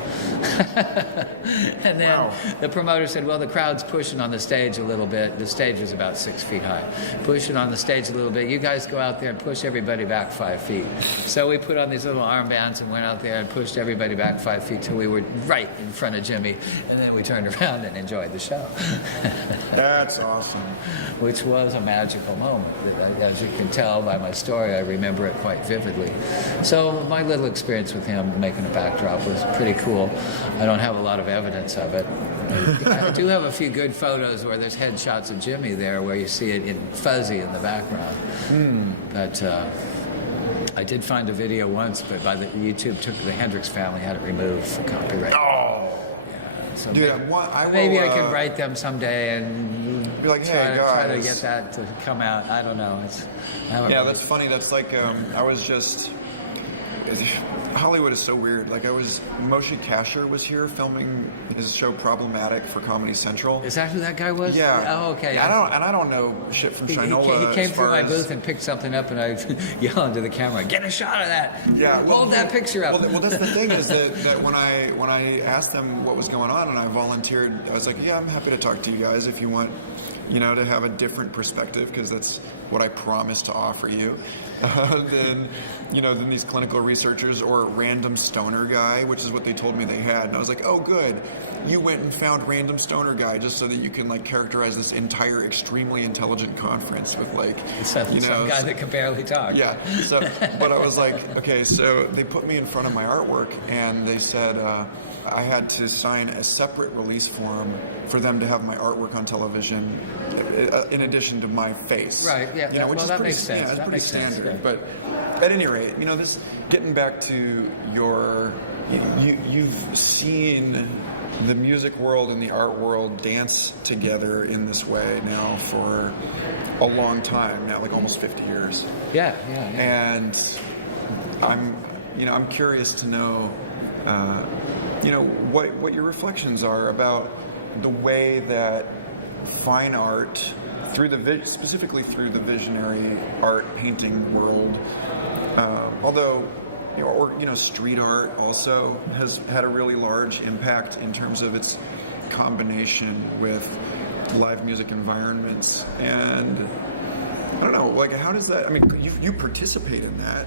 And then the promoter said, well, the crowd's pushing on the stage a little bit. The stage was about 6 feet high. Pushing on the stage a little bit. You guys go out there and push everybody back 5 feet. So we put on these little armbands and went out there and pushed everybody back 5 feet till we were right in front of Jimmy, and then we turned around and enjoyed the show. That's awesome. Which was a magical moment. As you can tell by my story, I remember it quite vividly. So my little experience with him making a backdrop was pretty cool. I don't have a lot of evidence of it. I do have a few good photos where there's headshots of Jimmy there where you see it in fuzzy in the background. But I did find a video once, but YouTube took the Hendrix family, had it removed for copyright. Oh! Yeah, so Dude, maybe I could write them someday and be like, hey, try to guys. get that to come out. I don't know. Yeah, that's funny. That's like, I was just... Hollywood is so weird. Like, Moshe Kasher was here filming his show Problematic for Comedy Central. Is that who that guy was? Yeah. Oh, okay. Yeah, I don't know shit from Shinola. He came through my booth and picked something up, and I yelled into the camera, "Get a shot of that! Yeah, hold that picture up." Well, that's the thing is that when I asked them what was going on and I volunteered, I was like, yeah, I'm happy to talk to you guys if you want, to have a different perspective, because that's what I promised to offer you. Than these clinical researchers or a random stoner guy, which is what they told me they had. And I was like, oh, good. You went and found random stoner guy just so that you can characterize this entire extremely intelligent conference with some guy that can barely talk. Yeah. So, but I was like, okay, so they put me in front of my artwork and they said I had to sign a separate release form for them to have my artwork on television in addition to my face. Right, yeah. Which is that pretty, makes sense. Yeah, it's that pretty makes standard. sense. Yeah. But at any rate, getting back to your, you've seen the music world and the art world dance together in this way now for a long time now, like almost 50 years. Yeah. And I'm curious to know, what your reflections are about the way that fine art, specifically through the visionary art painting world, although street art also has had a really large impact in terms of its combination with live music environments. And I don't know, like, how does that, I mean, you participate in that.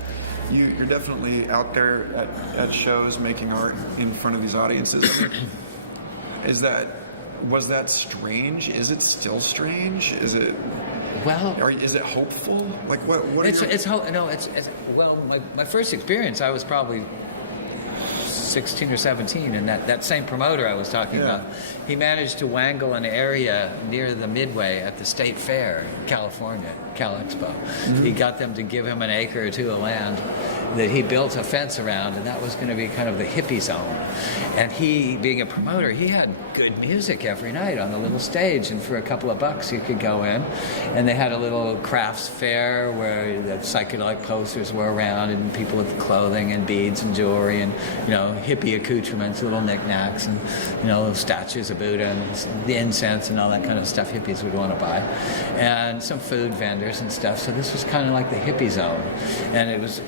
You're definitely out there at shows making art in front of these audiences. I mean, was that strange? Is it still strange? Is it, well, or is it hopeful? Like, what? My first experience, I was probably 16 or 17, and that same promoter I was talking about, he managed to wangle an area near the Midway at the State Fair, California, Cal Expo. Mm-hmm. He got them to give him an acre or two of land that he built a fence around, and that was going to be kind of the hippie zone. And he, being a promoter, he had good music every night on the little stage, and for a couple of bucks you could go in, and they had a little crafts fair where the psychedelic posters were around, and people with clothing and beads and jewelry and hippie accoutrements, little knickknacks, and little statues of Buddha and the incense and all that kind of stuff hippies would want to buy, and some food vendors and stuff. So this was kind of like the hippie zone, and it was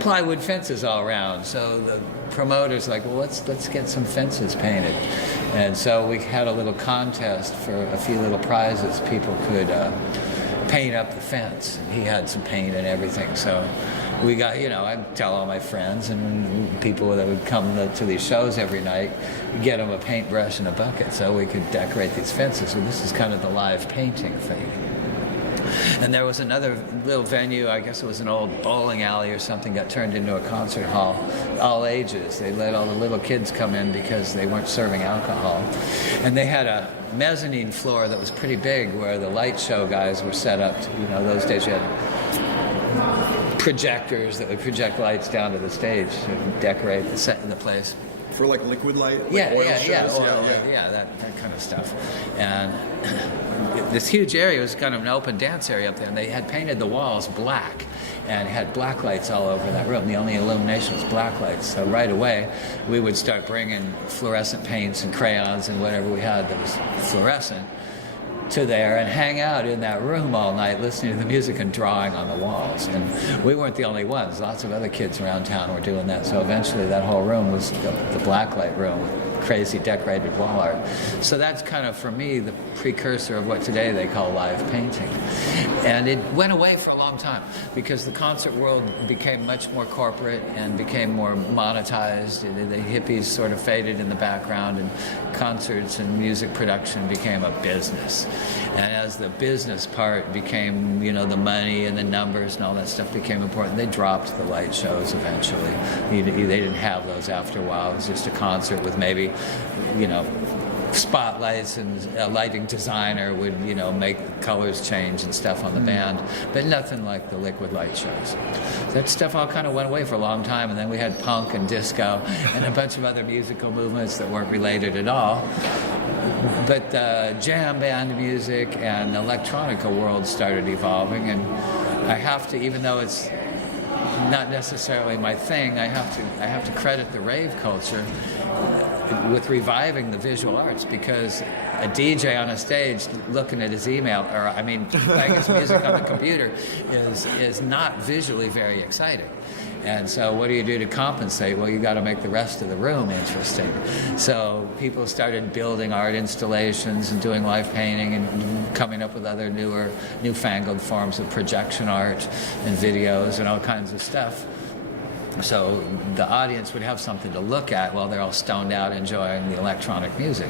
plywood fences all around. So the promoters like, well, let's get some fences painted. And so we had a little contest for a few little prizes. People could paint up the fence. He had some paint and everything. So we got, I'd tell all my friends and people that would come to these shows every night, get them a paintbrush and a bucket so we could decorate these fences. So this is kind of the live painting thing. And there was another little venue, I guess it was an old bowling alley or something, got turned into a concert hall, all ages. They let all the little kids come in because they weren't serving alcohol. And they had a mezzanine floor that was pretty big where the light show guys were set up. Those days you had projectors that would project lights down to the stage to decorate the set in the place. For like liquid light? Yeah, oil yeah, shows? yeah, that kind of stuff. And this huge area was kind of an open dance area up there, and they had painted the walls black and had black lights all over that room. The only illumination was black lights. So right away, we would start bringing fluorescent paints and crayons and whatever we had that was fluorescent to there and hang out in that room all night listening to the music and drawing on the walls. And we weren't the only ones. Lots of other kids around town were doing that. So eventually that whole room was the blacklight room with crazy decorated wall art. So that's kind of, for me, the precursor of what today they call live painting. And it went away for a long time because the concert world became much more corporate and became more monetized. The hippies sort of faded in the background, and concerts and music production became a business. And as the business part became, the money and the numbers and all that stuff became important, they dropped the light shows eventually. They didn't have those after a while. It was just a concert with maybe, spotlights, and a lighting designer would, make the colors change and stuff on the band, but nothing like the liquid light shows. That stuff all kind of went away for a long time, and then we had punk and disco and a bunch of other musical movements that weren't related at all. But jam band music and the electronica world started evolving, and I have to, even though it's not necessarily my thing, I have to credit the rave culture with reviving the visual arts, because a DJ on a stage looking at his email, playing his music on the computer is not visually very exciting. And so what do you do to compensate? Well, you got to make the rest of the room interesting. So people started building art installations and doing live painting and coming up with other newfangled forms of projection art and videos and all kinds of stuff. So the audience would have something to look at while they're all stoned out enjoying the electronic music.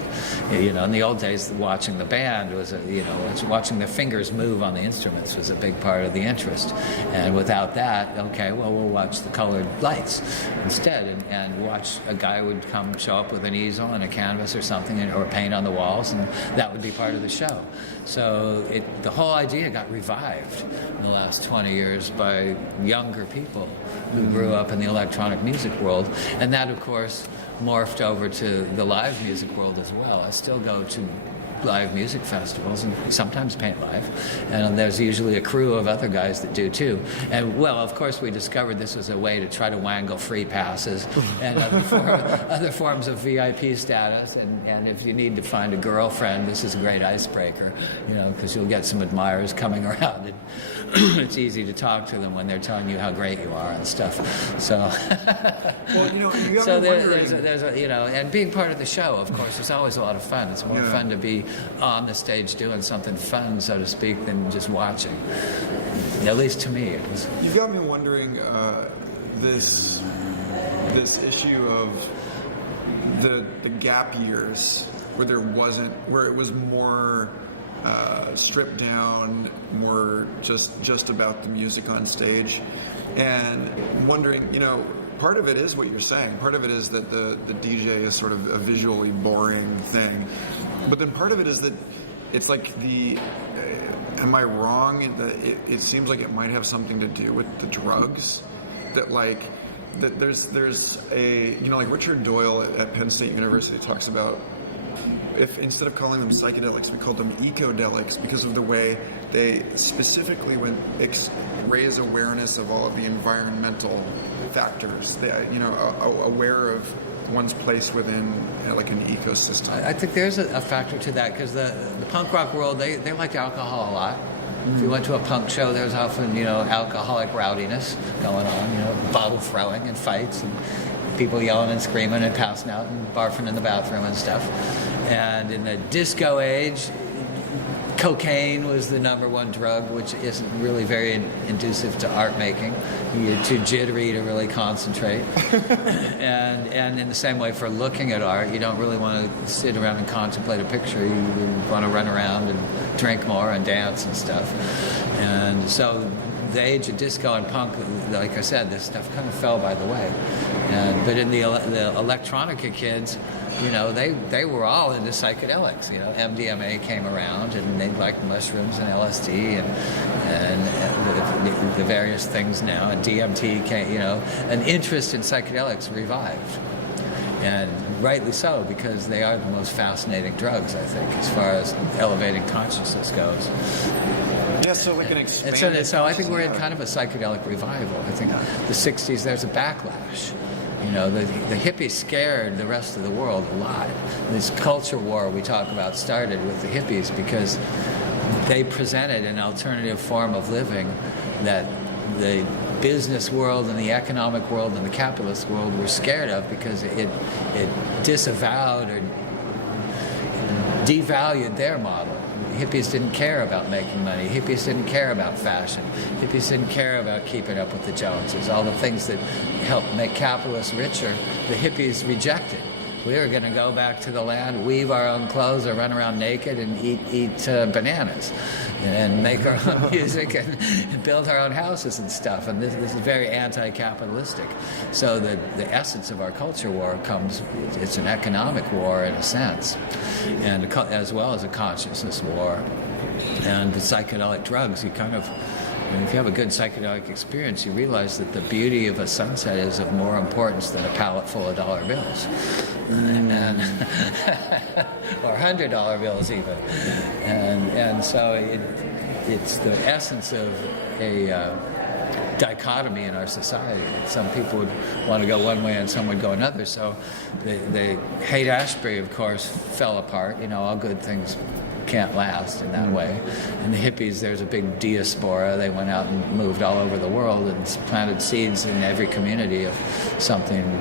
In the old days, watching the band was, watching their fingers move on the instruments was a big part of the interest. And without that, we'll watch the colored lights instead, and watch a guy would come show up with an easel and a canvas or something, or paint on the walls, and that would be part of the show. So the whole idea got revived in the last 20 years by younger people who grew up in the electronic music world, and that, of course, morphed over to the live music world as well. I still go to live music festivals and sometimes paint live, and there's usually a crew of other guys that do too. And well, of course, we discovered this was a way to try to wangle free passes and other forms of VIP status, and if you need to find a girlfriend, this is a great icebreaker, because you'll get some admirers coming around, and it's easy to talk to them when they're telling you how great you are and stuff. So well, you got so me wondering. there's and being part of the show, of course, is always a lot of fun. It's more fun to be on the stage doing something fun, so to speak, than just watching. At least to me, it was. You've got me wondering this issue of the gap years where it was more stripped down, more just about the music on stage, and wondering, part of it is what you're saying. Part of it is that the DJ is sort of a visually boring thing. But then part of it is that it's like am I wrong? It seems like it might have something to do with the drugs. That there's a, like Richard Doyle at Penn State University talks about, if instead of calling them psychedelics, we called them ecodelics because of the way they specifically raise awareness of all of the environmental factors. They, aware of one's place within like an ecosystem. I think there's a factor to that, because the punk rock world, they like alcohol a lot. If you went to a punk show, there's often, alcoholic rowdiness going on, bottle throwing and fights and people yelling and screaming and passing out and barfing in the bathroom and stuff. And in the disco age, cocaine was the number one drug, which isn't really very inducive to art making. You're too jittery to really concentrate. and in the same way, for looking at art, you don't really want to sit around and contemplate a picture. You want to run around and drink more and dance and stuff. And so the age of disco and punk, like I said, this stuff kind of fell by the way. But in the electronica kids, they were all into psychedelics. MDMA came around, and they liked mushrooms and LSD and the various things now. And DMT came, an interest in psychedelics revived. And rightly so, because they are the most fascinating drugs, I think, as far as elevating consciousness goes. Yeah, so like an expanded. So I think we're in kind of a psychedelic revival. I think the 60s, there's a backlash. The hippies scared the rest of the world a lot. This culture war we talk about started with the hippies because they presented an alternative form of living that the business world and the economic world and the capitalist world were scared of, because it disavowed or devalued their model. Hippies didn't care about making money. Hippies didn't care about fashion. Hippies didn't care about keeping up with the Joneses. All the things that help make capitalists richer, the hippies rejected. We were going to go back to the land, weave our own clothes, or run around naked and eat bananas, and make our own music and build our own houses and stuff. And this is very anti-capitalistic. So the essence of our culture war it's an economic war in a sense, and as well as a consciousness war. And the psychedelic drugs, if you have a good psychedelic experience, you realize that the beauty of a sunset is of more importance than a pallet full of dollar bills. Or $100 bills even. And so it's the essence of a dichotomy in our society. Some people would want to go one way and some would go another. So the Haight-Ashbury, of course, fell apart. All good things can't last in that way. And the hippies, there's a big diaspora. They went out and moved all over the world and planted seeds in every community of something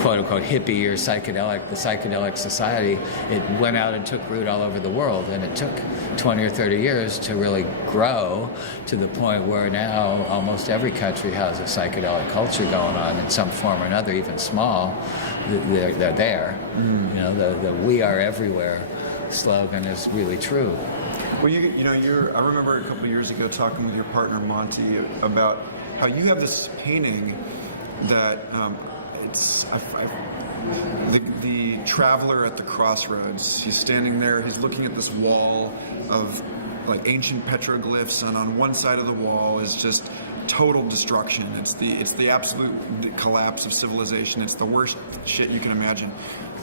quote-unquote hippie or psychedelic. The psychedelic society, it went out and took root all over the world, and it took 20 or 30 years to really grow to the point where now almost every country has a psychedelic culture going on in some form or another, even small. They're there. The "We Are Everywhere" slogan is really true. Well, I remember a couple of years ago talking with your partner Monty about how you have this painting that it's the traveler at the crossroads. He's standing there. He's looking at this wall of like ancient petroglyphs, and on one side of the wall is just total destruction. It's the absolute collapse of civilization. It's the worst shit you can imagine.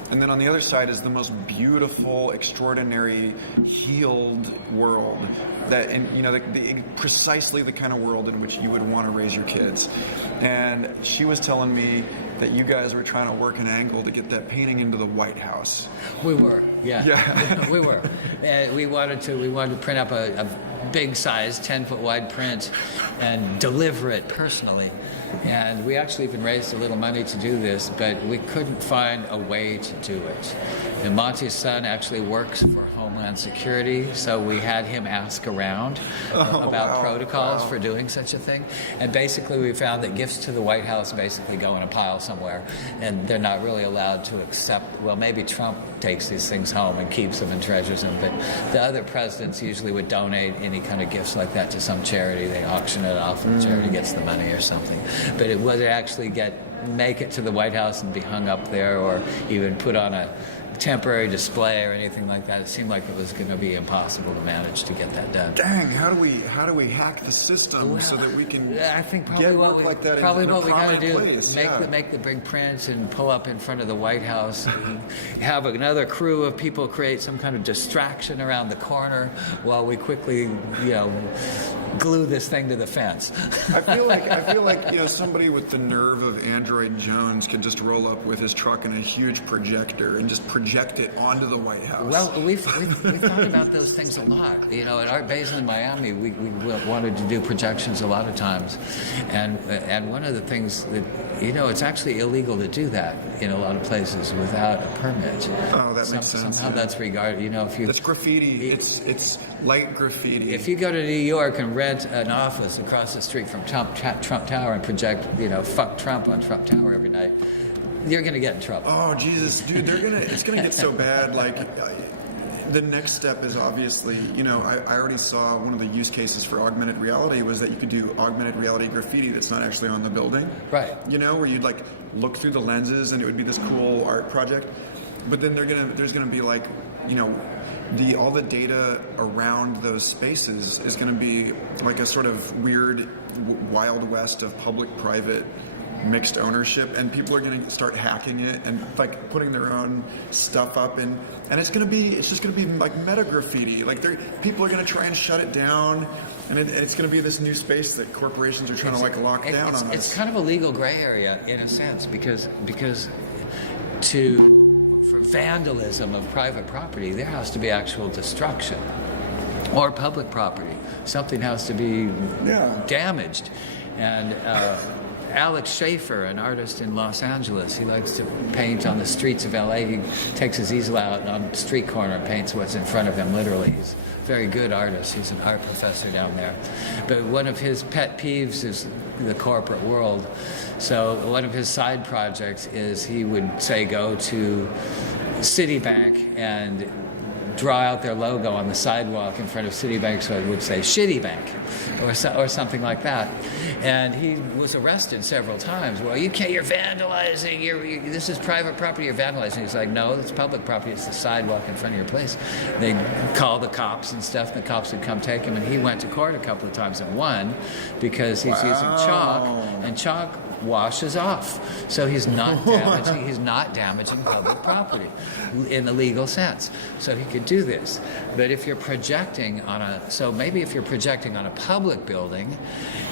And then on the other side is the most beautiful, extraordinary, healed world that, and you know, precisely the kind of world in which you would want to raise your kids. And she was telling me that you guys were trying to work an angle to get that painting into the White House. We were, yeah. We were. We wanted to print up a big size, 10-foot wide print and deliver it personally. And we actually even raised a little money to do this, but we couldn't find a way to do it. And Monty's son actually works for Homeland Security, so we had him ask around about protocols for doing such a thing. And basically we found that gifts to the White House basically go in a pile somewhere, and they're not really allowed to accept. Well, maybe Trump takes these things home and keeps them and treasures them, but the other presidents usually would donate any kind of gifts like that to some charity. They auction it off and the charity gets the money or something. But it would actually make it to the White House and be hung up there, or even put on a temporary display or anything like that. It seemed like it was going to be impossible to manage to get that done. Dang, how do we hack the system so that we can I think probably get what work like that probably in a what we got to do place? make the big prints and pull up in front of the White House and have another crew of people create some kind of distraction around the corner while we quickly glue this thing to the fence. I feel like somebody with the nerve of Android Jones could just roll up with his truck and a huge projector and just project it onto the White House. Well, we've thought about those things a lot. At Art Basel in Miami, we wanted to do projections a lot of times, and one of the things that it's actually illegal to do that in a lot of places without a permit. Oh, that makes sense. Somehow that's regarded. If you that's graffiti. It's light graffiti. If you go to New York and rent an office across the street from Trump Tower and project "fuck Trump" on Trump Tower every night, you're going to get in trouble. Oh, Jesus, dude, it's going to get so bad. The next step is obviously, I already saw one of the use cases for augmented reality was that you could do augmented reality graffiti that's not actually on the building. Right. Where you'd look through the lenses and it would be this cool art project. But then there's going to be all the data around those spaces is going to be like a sort of weird Wild West of public-private mixed ownership, and people are going to start hacking it and putting their own stuff up, and it's just going to be like meta graffiti. People are going to try and shut it down, and it's going to be this new space that corporations are trying to lock down on us. It's kind of a legal gray area in a sense because for vandalism of private property, there has to be actual destruction, or public property. Something has to be damaged, and. Alex Schaefer, an artist in Los Angeles, he likes to paint on the streets of LA. He takes his easel out on the street corner and paints what's in front of him, literally. He's a very good artist. He's an art professor down there. But one of his pet peeves is the corporate world. So one of his side projects is he would, say, go to Citibank and draw out their logo on the sidewalk in front of Citibank, so it would say Shitty Bank or something like that. And he was arrested several times. Well, you're vandalizing. This is private property. You're vandalizing. He's like, no, it's public property. It's the sidewalk in front of your place. They'd call the cops and stuff. And the cops would come take him. And he went to court a couple of times and won because he's using chalk, and chalk washes off. So he's not damaging public property in the legal sense. So he could do this. But if you're projecting on a public building,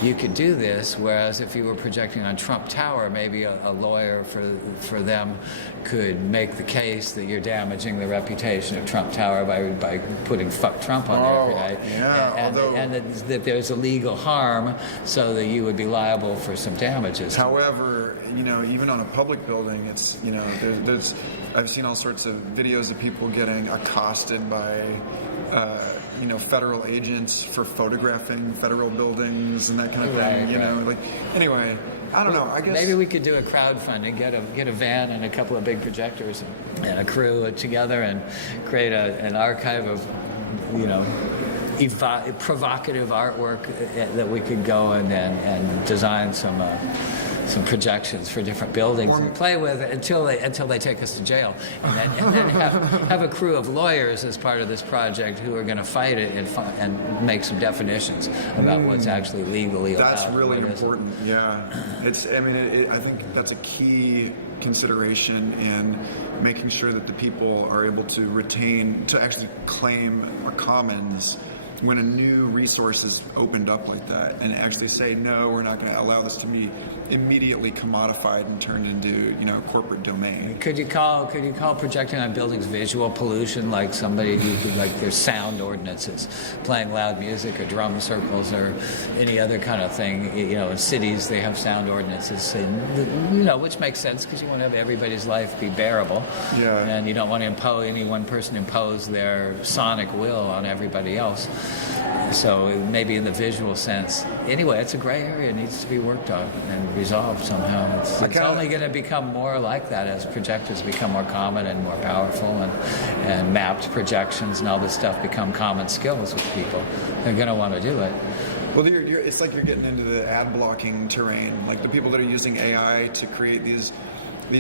you could do this, whereas if you were projecting on Trump Tower, maybe a lawyer for them could make the case that you're damaging the reputation of Trump Tower by putting "fuck Trump" on there every night. Yeah, and that there's a legal harm, so that you would be liable for some damages. However, even on a public building, it's I've seen all sorts of videos of people getting accosted by federal agents for photographing federal buildings and that kind of thing. Anyway, I don't know. I guess maybe we could do a crowdfunding, get a van and a couple of big projectors and a crew together and create an archive of provocative artwork that we could go and design some some projections for different buildings and play with it until they take us to jail, and then have a crew of lawyers as part of this project who are going to fight it and make some definitions about what's actually legally allowed. That's really important. Yeah, I think that's a key consideration in making sure that the people are able to actually claim a commons when a new resource is opened up like that, and actually say, no, we're not going to allow this to be immediately commodified and turned into, corporate domain. Could you call projecting on buildings visual pollution, like somebody who, like, there's sound ordinances, playing loud music or drum circles or any other kind of thing? In cities they have sound ordinances, which makes sense because you want to have everybody's life be bearable, and you don't want to impose any one person impose their sonic will on everybody else. So maybe in the visual sense. Anyway, it's a gray area. It needs to be worked on and resolved somehow. It's only going to become more like that as projectors become more common and more powerful, and mapped projections and all this stuff become common skills with people. They're going to want to do it. Well, it's like you're getting into the ad blocking terrain. Like the people that are using AI to create these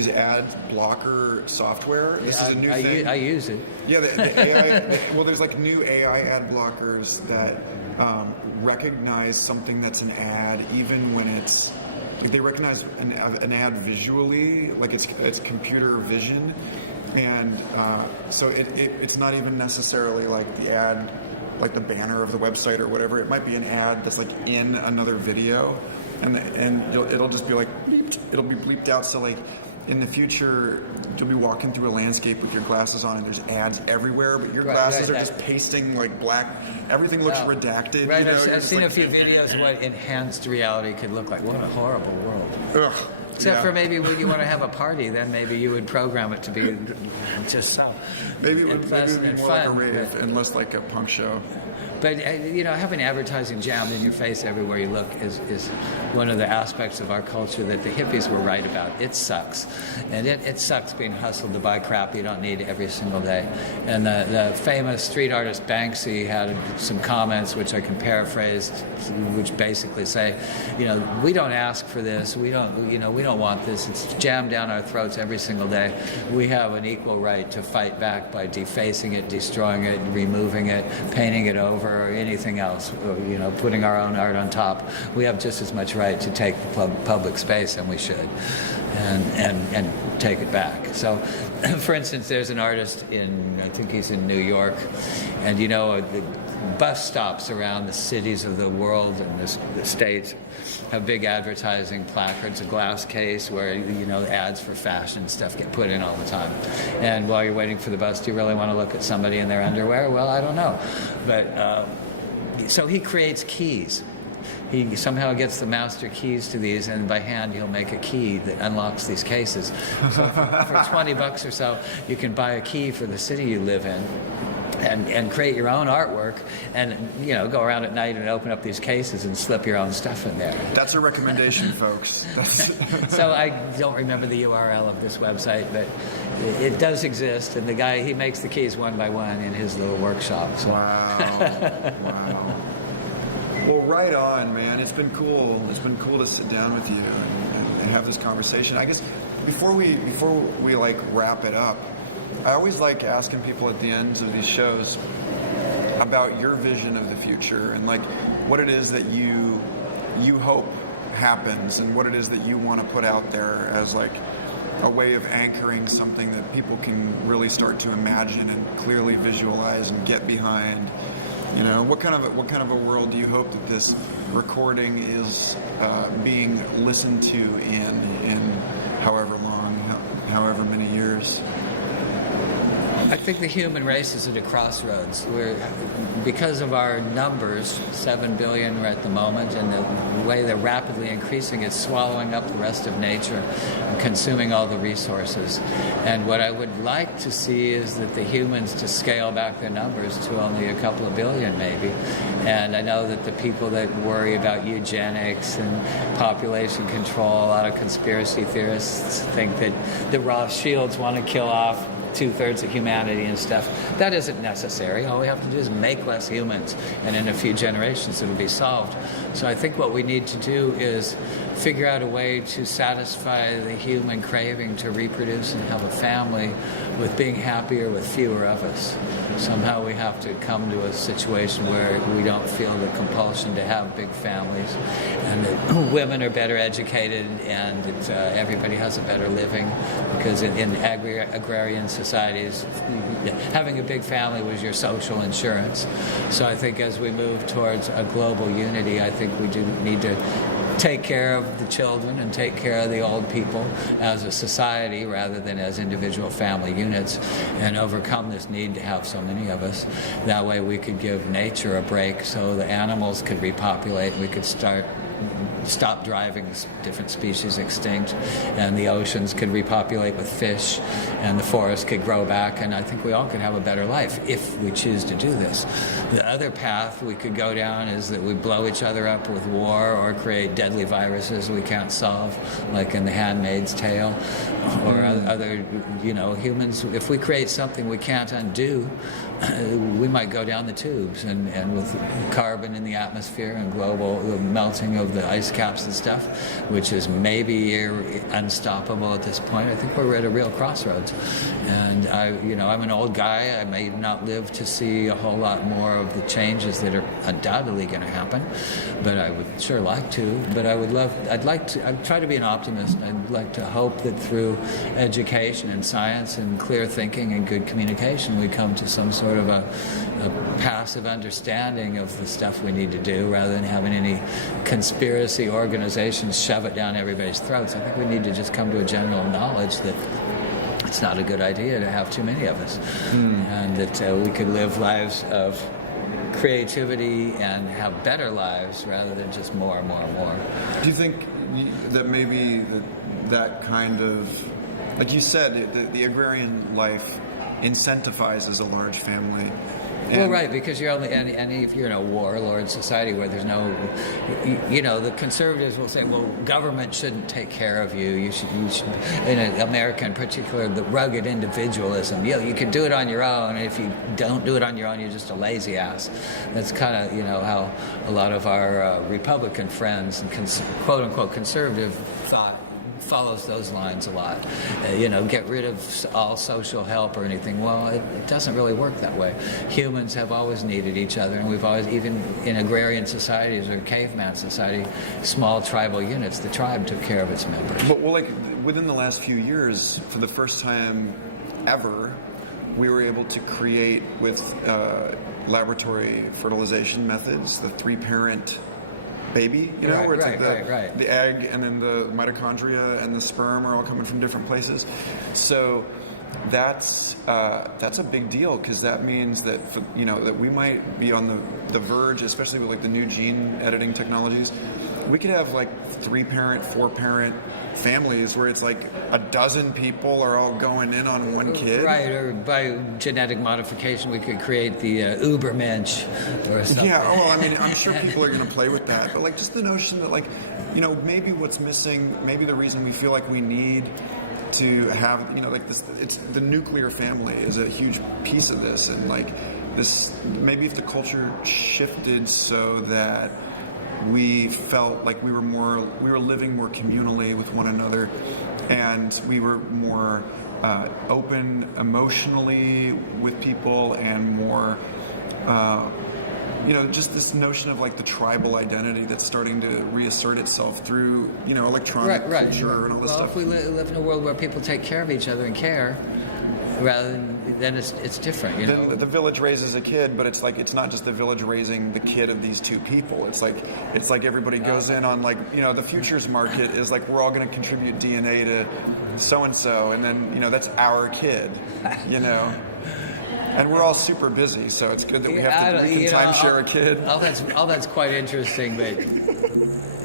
ad blocker software. This is a new thing. I use it. Yeah, the AI. There's like new AI ad blockers that recognize something that's an ad, even when it's like they recognize an ad visually, like it's computer vision, and so it's not even necessarily like the ad, like the banner of the website or whatever. It might be an ad that's like in another video, and it'll just be like bleeped. It'll be bleeped out. So like, in the future, you'll be walking through a landscape with your glasses on, and there's ads everywhere, but your glasses are just pasting like black. Everything looks redacted. Right, I've seen a few videos of what enhanced reality could look like. What a horrible world. Ugh. Except for maybe when you want to have a party, then maybe you would program it to be just so. Maybe it would be more fun, like a rave and less like a punk show. But, having advertising jammed in your face everywhere you look is one of the aspects of our culture that the hippies were right about. It sucks. And it sucks being hustled to buy crap you don't need every single day. And the famous street artist Banksy had some comments, which I can paraphrase, which basically say, we don't ask for this. We don't want this. It's jammed down our throats every single day. We have an equal right to fight back by defacing it, destroying it, removing it, painting it over, or anything else, putting our own art on top. We have just as much right to take the public space, and we should, and take it back. So, for instance, there's an artist I think he's in New York, and the bus stops around the cities of the world and the states have big advertising placards, a glass case where ads for fashion stuff get put in all the time. And while you're waiting for the bus, do you really want to look at somebody in their underwear? Well, I don't know. But so he creates keys. He somehow gets the master keys to these, and by hand he'll make a key that unlocks these cases. So for $20 or so, you can buy a key for the city you live in. And create your own artwork, and go around at night and open up these cases and slip your own stuff in there. That's a recommendation, folks. So I don't remember the URL of this website, but it does exist, and the guy, he makes the keys one by one in his little workshop. So. Wow. Well, right on, man. It's been cool. It's been cool to sit down with you and have this conversation. I guess before we like wrap it up, I always like asking people at the ends of these shows about your vision of the future and like what it is that you hope happens and what it is that you want to put out there as like a way of anchoring something that people can really start to imagine and clearly visualize and get behind. What kind of a world do you hope that this recording is being listened to in however long, however many years? I think the human race is at a crossroads. Because of our numbers, 7 billion at the moment, and the way they're rapidly increasing, it's swallowing up the rest of nature and consuming all the resources. And what I would like to see is that the humans to scale back their numbers to only a couple of billion, maybe. And I know that the people that worry about eugenics and population control, a lot of conspiracy theorists think that the Rothschilds want to kill off 2/3 of humanity and stuff. That isn't necessary. All we have to do is make less humans, and in a few generations it'll be solved. So I think what we need to do is figure out a way to satisfy the human craving to reproduce and have a family with being happier with fewer of us. Somehow we have to come to a situation where we don't feel the compulsion to have big families, and that women are better educated, and that everybody has a better living, because in agrarian societies, having a big family was your social insurance. So I think as we move towards a global unity, I think we do need to take care of the children and take care of the old people as a society rather than as individual family units, and overcome this need to have so many of us. That way we could give nature a break so the animals could repopulate. We could stop driving different species extinct, and the oceans could repopulate with fish, and the forests could grow back, and I think we all could have a better life if we choose to do this. The other path we could go down is that we blow each other up with war or create deadly viruses we can't solve, like in The Handmaid's Tale, or other, humans. If we create something we can't undo, we might go down the tubes, and with carbon in the atmosphere and global melting of the ice caps and stuff, which is maybe unstoppable at this point. I think we're at a real crossroads, and I'm an old guy. I may not live to see a whole lot more of the changes that are undoubtedly going to happen, but I would sure like to. But I'd try to be an optimist. I'd like to hope that through education and science and clear thinking and good communication, we come to some sort of a passive understanding of the stuff we need to do, rather than having any conspiracy organizations shove it down everybody's throats. I think we need to just come to a general knowledge that it's not a good idea to have too many of us, and that we could live lives of creativity and have better lives rather than just more and more and more. Do you think that maybe that kind of, like you said, the agrarian life incentivizes a large family? Well, right, because you're only, and if you're in a warlord society where there's no, the conservatives will say, well, government shouldn't take care of you. You should, in America in particular, the rugged individualism. You can do it on your own, and if you don't do it on your own, you're just a lazy ass. That's kind of, how a lot of our Republican friends and quote-unquote conservative thought follows those lines a lot. Get rid of all social help or anything. Well, it doesn't really work that way. Humans have always needed each other, and we've always, even in agrarian societies or caveman society, small tribal units, the tribe took care of its members. But within the last few years, for the first time ever, we were able to create with laboratory fertilization methods the 3-parent baby, where it's like the egg and then the mitochondria and the sperm are all coming from different places. So that's a big deal, because that means that that we might be on the verge, especially with the new gene editing technologies. We could have 3-parent, 4-parent families where it's a dozen people are all going in on one kid. Right, or by genetic modification we could create the Ubermensch or something. Yeah, I'm sure people are going to play with that. But just the notion that maybe what's missing, maybe the reason we feel like we need to have, this, it's the nuclear family is a huge piece of this. And this, maybe if the culture shifted so that we felt like we were living more communally with one another, and we were more open emotionally with people, and more just this notion of the tribal identity that's starting to reassert itself through electronic culture and all this stuff. If we live in a world where people take care of each other and care, rather than, then it's different. Then the village raises a kid, but it's not just the village raising the kid of these two people. It's like everybody goes in on the futures market is we're all going to contribute DNA to so and so, and then that's our kid, And we're all super busy, so it's good that we have to timeshare a kid. All that's quite interesting, but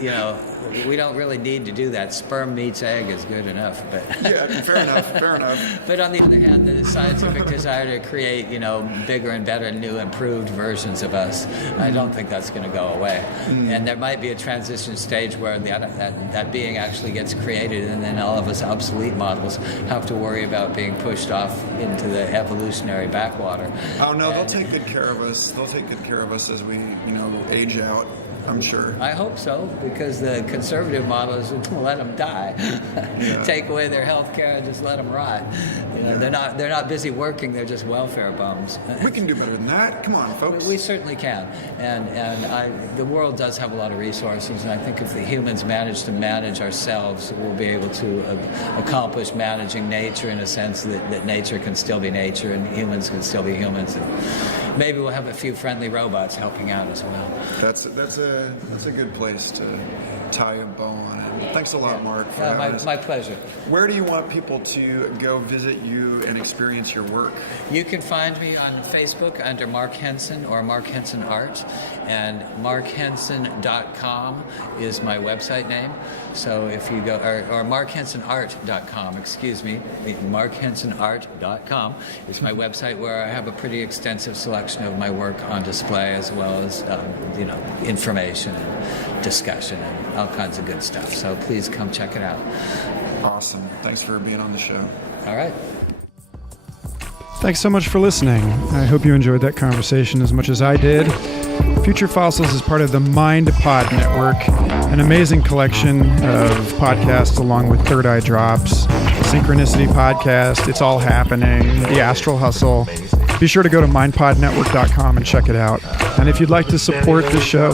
we don't really need to do that. Sperm meets egg is good enough. But Yeah, fair enough. But on the other hand, the scientific desire to create, bigger and better, new, improved versions of us, I don't think that's going to go away. And there might be a transition stage where that being actually gets created, and then all of us obsolete models have to worry about being pushed off into the evolutionary backwater. Oh no, they'll take good care of us. They'll take good care of us as we, age out. I'm sure. I hope so, because the conservative model is let them die, take away their health care, and just let them rot. They're not busy working; they're just welfare bums. We can do better than that. Come on, folks. We certainly can, and the world does have a lot of resources, and I think if the humans manage to manage ourselves, we'll be able to accomplish managing nature in a sense that nature can still be nature and humans can still be humans. And maybe we'll have a few friendly robots helping out as well. That's a good place to tie a bow on it. Thanks a lot, Mark. For having us. My pleasure. Where do you want people to go visit you and experience your work? You can find me on Facebook under Mark Henson or Mark Henson Art, and markhenson.com is my website name. So if you go, or markhensonart.com, excuse me, markhensonart.com is my website, where I have a pretty extensive selection of my work on display, as well as information and discussion and all kinds of good stuff. So please come check it out. Awesome. Thanks for being on the show. All right. Thanks so much for listening. I hope you enjoyed that conversation as much as I did. Future Fossils is part of the Mind Pod Network, an amazing collection of podcasts along with Third Eye Drops, Synchronicity Podcast, It's All Happening, The Astral Hustle. Be sure to go to mindpodnetwork.com and check it out. And if you'd like to support the show,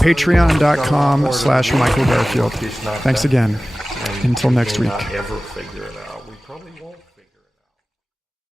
patreon.com/Michael Garfield. Thanks again. Until next week. Ever figure it out. We probably won't.